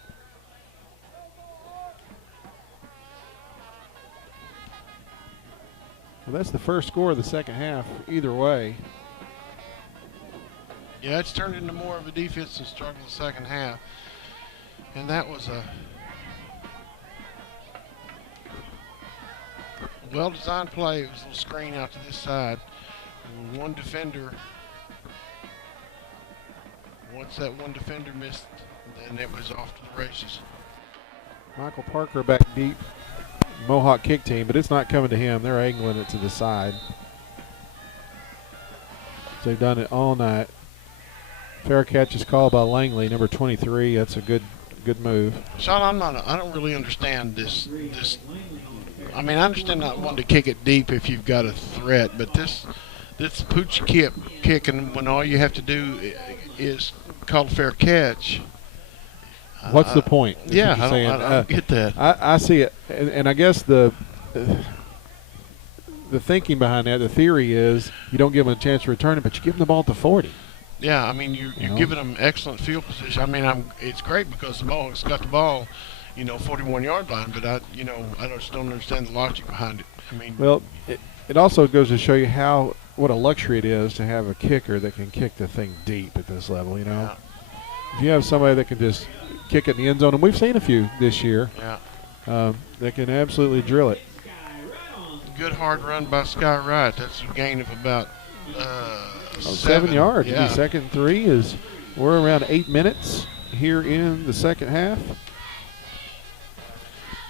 Well, that's the first score of the second half, either way. Yeah, it's turned into more of a defensive struggle the second half. And that was a well-designed play. It was a little screen out to this side. One defender, once that one defender missed, then it was off to the races. Michael Parker back deep. Mohawk kick team, but it's not coming to him. They're angling it to the side. So they've done it all night. Fair catch is called by Langley, number 23. That's a good move. Sean, I don't really understand this. I mean, I understand not wanting to kick it deep if you've got a threat, but this pooch kick, and when all you have to do is call a fair catch. What's the point? Yeah, I don't get that. I see it, and I guess the thinking behind that, the theory is you don't give them a chance to return it, but you give them the ball at the 40. Yeah, I mean, you're giving them excellent field position. I mean, it's great because the Mohawks got the ball, 41-yard line, but I just don't understand the logic behind it. I mean, well, it also goes to show you what a luxury it is to have a kicker that can kick the thing deep at this level. Yeah. If you have somebody that can just kick it in the end zone, and we've seen a few this year, that can absolutely drill it. Good hard run by Sky Wright. That's a gain of about 7 yards. Yeah. The second 3 we're around 8 minutes here in the second half.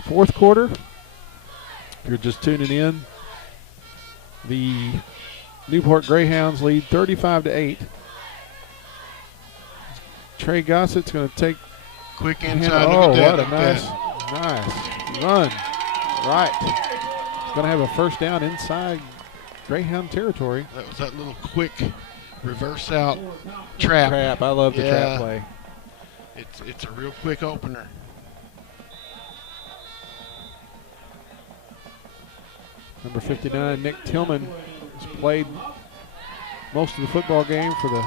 Fourth quarter, if you're just tuning in, the Newport Greyhounds lead 35-8. Trey Gossett's going to take quick inside. Oh, look at what that, a nice run. Right. He's going to have a first down inside Greyhound territory. That was that little quick reverse out trap. I love the trap play. It's a real quick opener. Number 59, Nick Tillman, has played most of the football game for the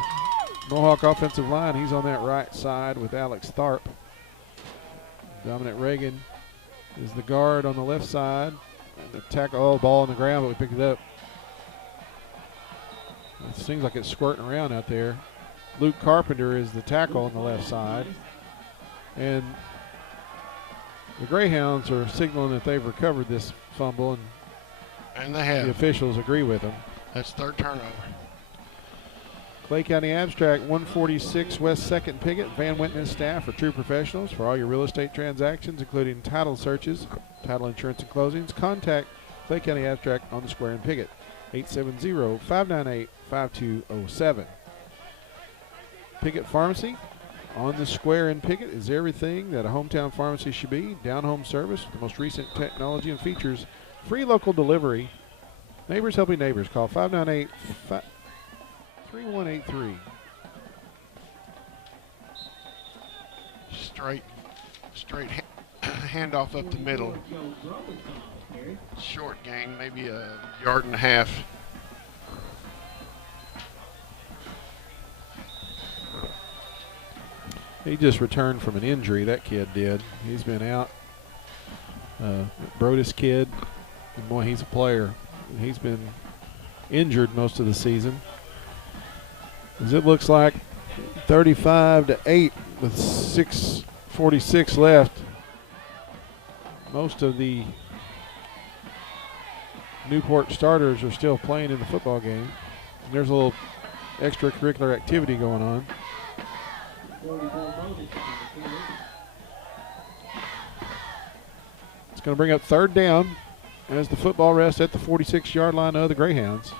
Mohawk offensive line. He's on that right side with Alex Tharp. Dominic Reagan is the guard on the left side. And the tackle, ball on the ground, but we picked it up. It seems like it's squirting around out there. Luke Carpenter is the tackle on the left side. And the Greyhounds are signaling that they've recovered this fumble, and they have. The officials agree with them. That's third turnover. Clay County Abstract, 146 West 2nd Piggott. Van Witten and staff are true professionals for all your real estate transactions, including title searches, title insurance and closings. Contact Clay County Abstract on the square in Piggott, 870-598-5207. Piggott Pharmacy on the square in Piggott is everything that a hometown pharmacy should be. Down-home service, the most recent technology and features. Free local delivery. Neighbors helping neighbors. Call 598-3183. Straight handoff up the middle. Short gain, maybe a yard and a half. He just returned from an injury, that kid did. He's been out. Brodus kid, and boy, he's a player. He's been injured most of the season. As it looks like 35-8 with 6:46 left. Most of the Newport starters are still playing in the football game. And there's a little extracurricular activity going on. It's going to bring up third down as the football rests at the 46-yard line of the Greyhounds.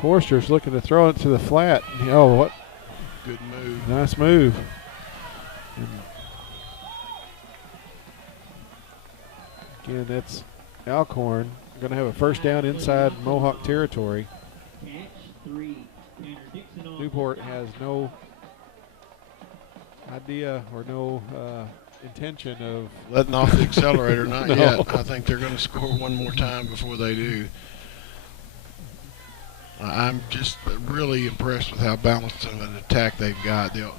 Forster's looking to throw it to the flat. Oh, what? Good move. Nice move. And again, that's Alcorn going to have a first down inside Mohawk territory. Newport has no idea or no intention of letting off the accelerator. Not No. yet. I think they're going to score one more time before they do. I'm just really impressed with how balanced of an attack they've got. They'll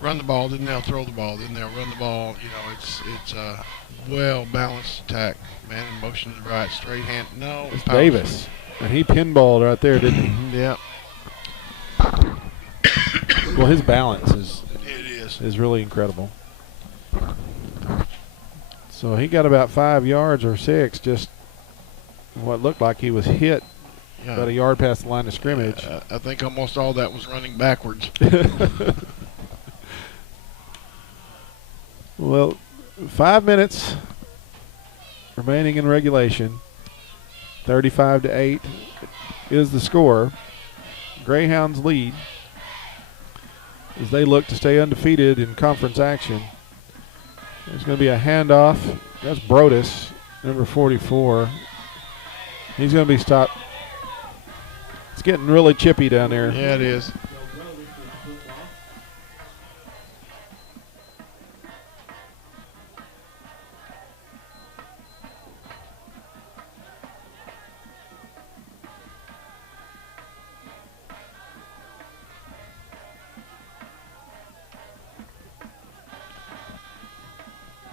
run the ball, then they'll throw the ball, then they'll run the ball. You know, it's a well-balanced attack. Man in motion to the right, straight hand. No, it's Davis. And he pinballed right there, didn't he? Yeah. Well, his balance is really incredible. So he got about 5 yards or 6, just what looked like he was hit about a yard past the line of scrimmage. I think almost all that was running backwards. Well, 5 minutes remaining in regulation. 35-8 is the score. Greyhounds lead as they look to stay undefeated in conference action. There's going to be a handoff. That's Brodus, number 44. He's going to be stopped. It's getting really chippy down there. Yeah, it is.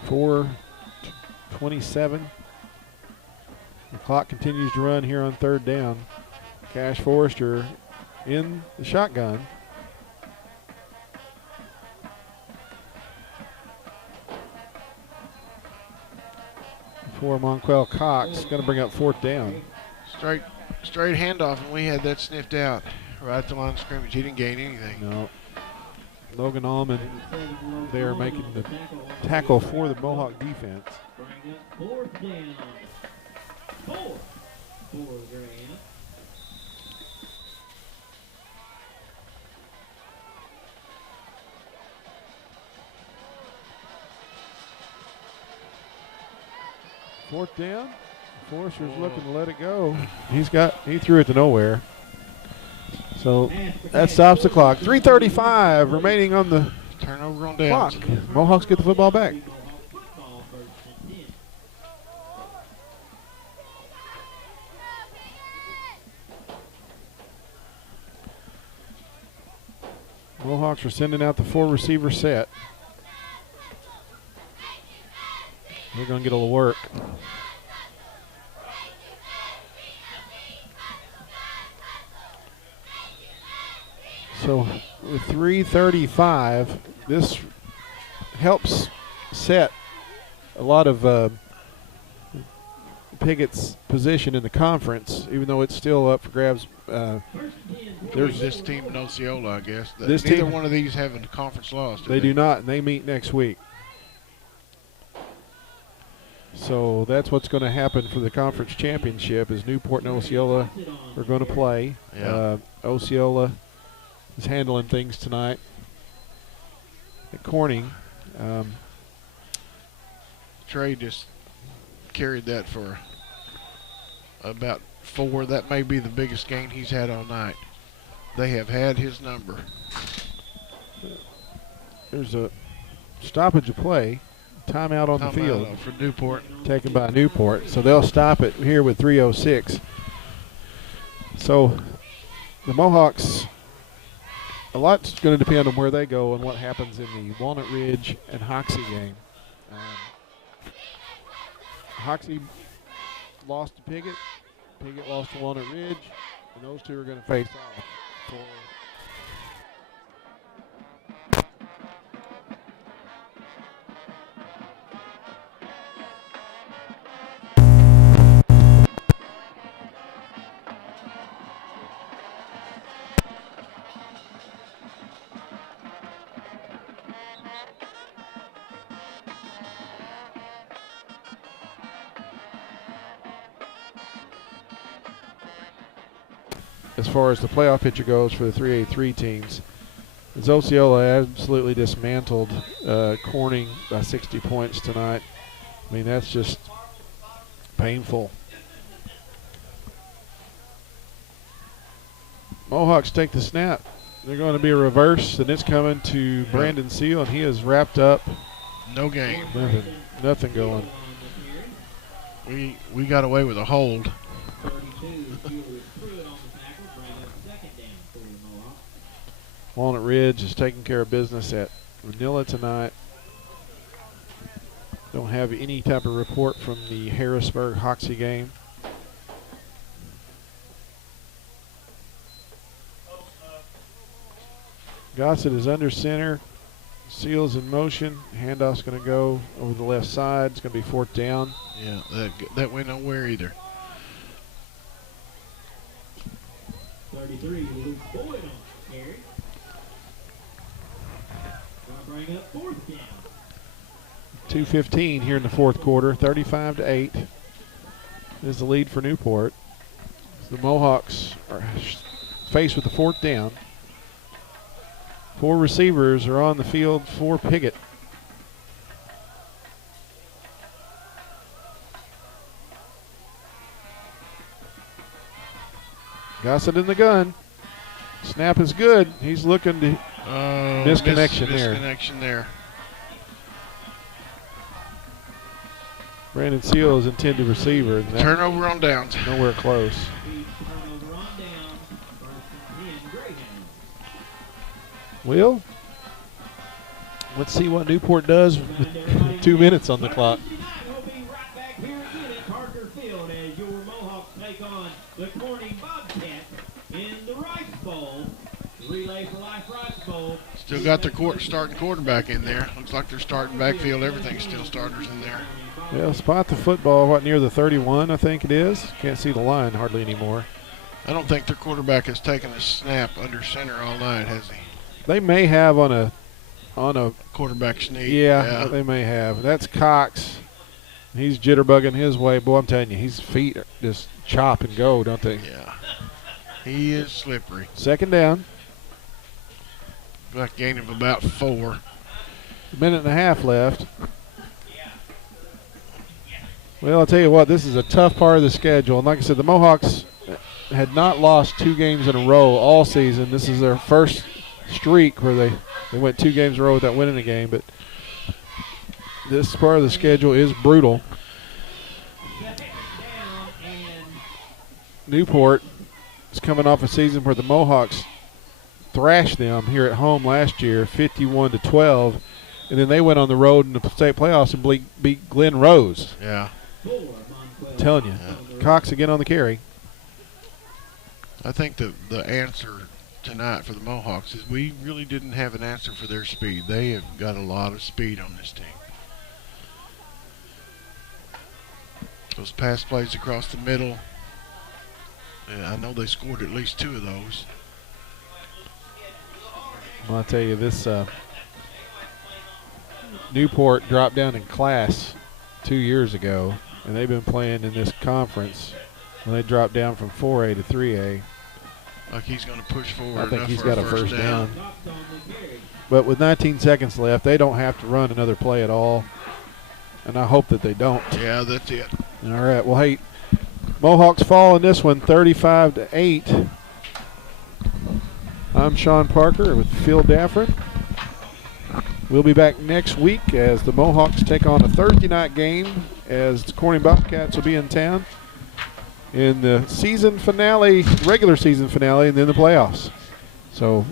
.4:27. The clock continues to run here on third down. Cash Forrester in the shotgun. For Monquel Cox, going to bring up fourth down. Straight handoff, and we had that sniffed out right at the line of scrimmage. He didn't gain anything. No. Logan Allman there making the tackle for the Mohawk defense. Fourth down. 4 for Graham. Fourth down. Forster's looking to let it go. He threw it to nowhere. So that stops the clock. 3:35 remaining on the turnover on downs. Clock. Mohawks get the football back. Mohawks are sending out the 4-receiver set. They're going to get a little work. So with 3:35, this helps set a lot of Piggott's position in the conference, even though it's still up for grabs. There's this team in Osceola, I guess. Neither one of these have a conference loss. They do not, and they meet next week. So that's what's going to happen for the conference championship is Newport and Osceola are going to play. Yeah. Osceola is handling things tonight at Corning. Trey just carried that for about 4. That may be the biggest gain he's had all night. They have had his number. There's a stoppage of play. Timeout on the field for Newport. Taken by Newport. So they'll stop it here with 3:06. So the Mohawks, a lot's going to depend on where they go and what happens in the Walnut Ridge and Hoxie game. Hoxie lost to Piggott. Piggott lost to Walnut Ridge. And those two are going to face off for as far as the playoff picture goes for the 3A3 teams. As Osceola absolutely dismantled Corning by 60 points tonight. I mean, that's just painful. Mohawks take the snap. They're going to be a reverse, and it's coming to Brandon Seal, and he is wrapped up. No game. Nothing going. We got away with a hold. Walnut Ridge is taking care of business at Manila tonight. Don't have any type of report from the Harrisburg-Hoxie game. Gossett is under center. Seals in motion. Handoff's going to go over the left side. It's going to be fourth down. Yeah, that went nowhere either. 33, Luke Boyd on carry. Bring up fourth down. 2:15 here in the fourth quarter. 35-8 is the lead for Newport. The Mohawks are faced with the fourth down. 4 receivers are on the field for Piggott. Gossett in the gun. Snap is good. He's looking to misconnection there. Brandon Seal is intended receiver. And Turnover on downs. Nowhere close. Turnover on down. First and 10, Greyhound. Well, let's see what Newport does with 2 minutes on the clock. We'll be right back here again at Parker Field as your Mohawks take on the Corning Bobcats in the Rice Bowl. Relay for Life Rice Bowl. Still got their starting quarterback in there. Looks like they're starting backfield. Everything's still starters in there. Well, spot the football, near the 31, I think it is. Can't see the line hardly anymore. I don't think their quarterback has taken a snap under center all night, has he? They may have on a quarterback sneak. Yeah, they may have. That's Cox. He's jitterbugging his way. Boy, I'm telling you, his feet just chop and go, don't they? Yeah. He is slippery. Second down. Got a gain of about 4. A minute and a half left. Well, I'll tell you what, this is a tough part of the schedule. And like I said, the Mohawks had not lost 2 games in a row all season. This is their first streak where they went 2 games in a row without winning a game. But this part of the schedule is brutal. Newport is coming off a season where the Mohawks thrashed them here at home last year, 51-12, and then they went on the road in the state playoffs and beat Glen Rose. Yeah. I'm telling you. Yeah. Cox again on the carry. I think the answer tonight for the Mohawks is we really didn't have an answer for their speed. They have got a lot of speed on this team. Those pass plays across the middle, I know they scored at least 2 of those. Well, I'll tell you, this Newport dropped down in class 2 years ago, and they've been playing in this conference when they dropped down from 4A to 3A. Like he's going to push forward. I think enough he's for got a first down. But with 19 seconds left, they don't have to run another play at all, and I hope that they don't. Yeah, that's it. All right. Well, hey, Mohawks fall in this one, 35-8. I'm Sean Parker with Phil Dafford. We'll be back next week as the Mohawks take on a Thursday night game as the Corning Bobcats will be in town in the season finale, regular season finale, and then the playoffs. So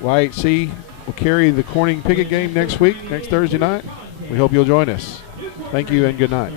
YHC will carry the Corning Piggott game next week, next Thursday night. We hope you'll join us. Thank you and good night.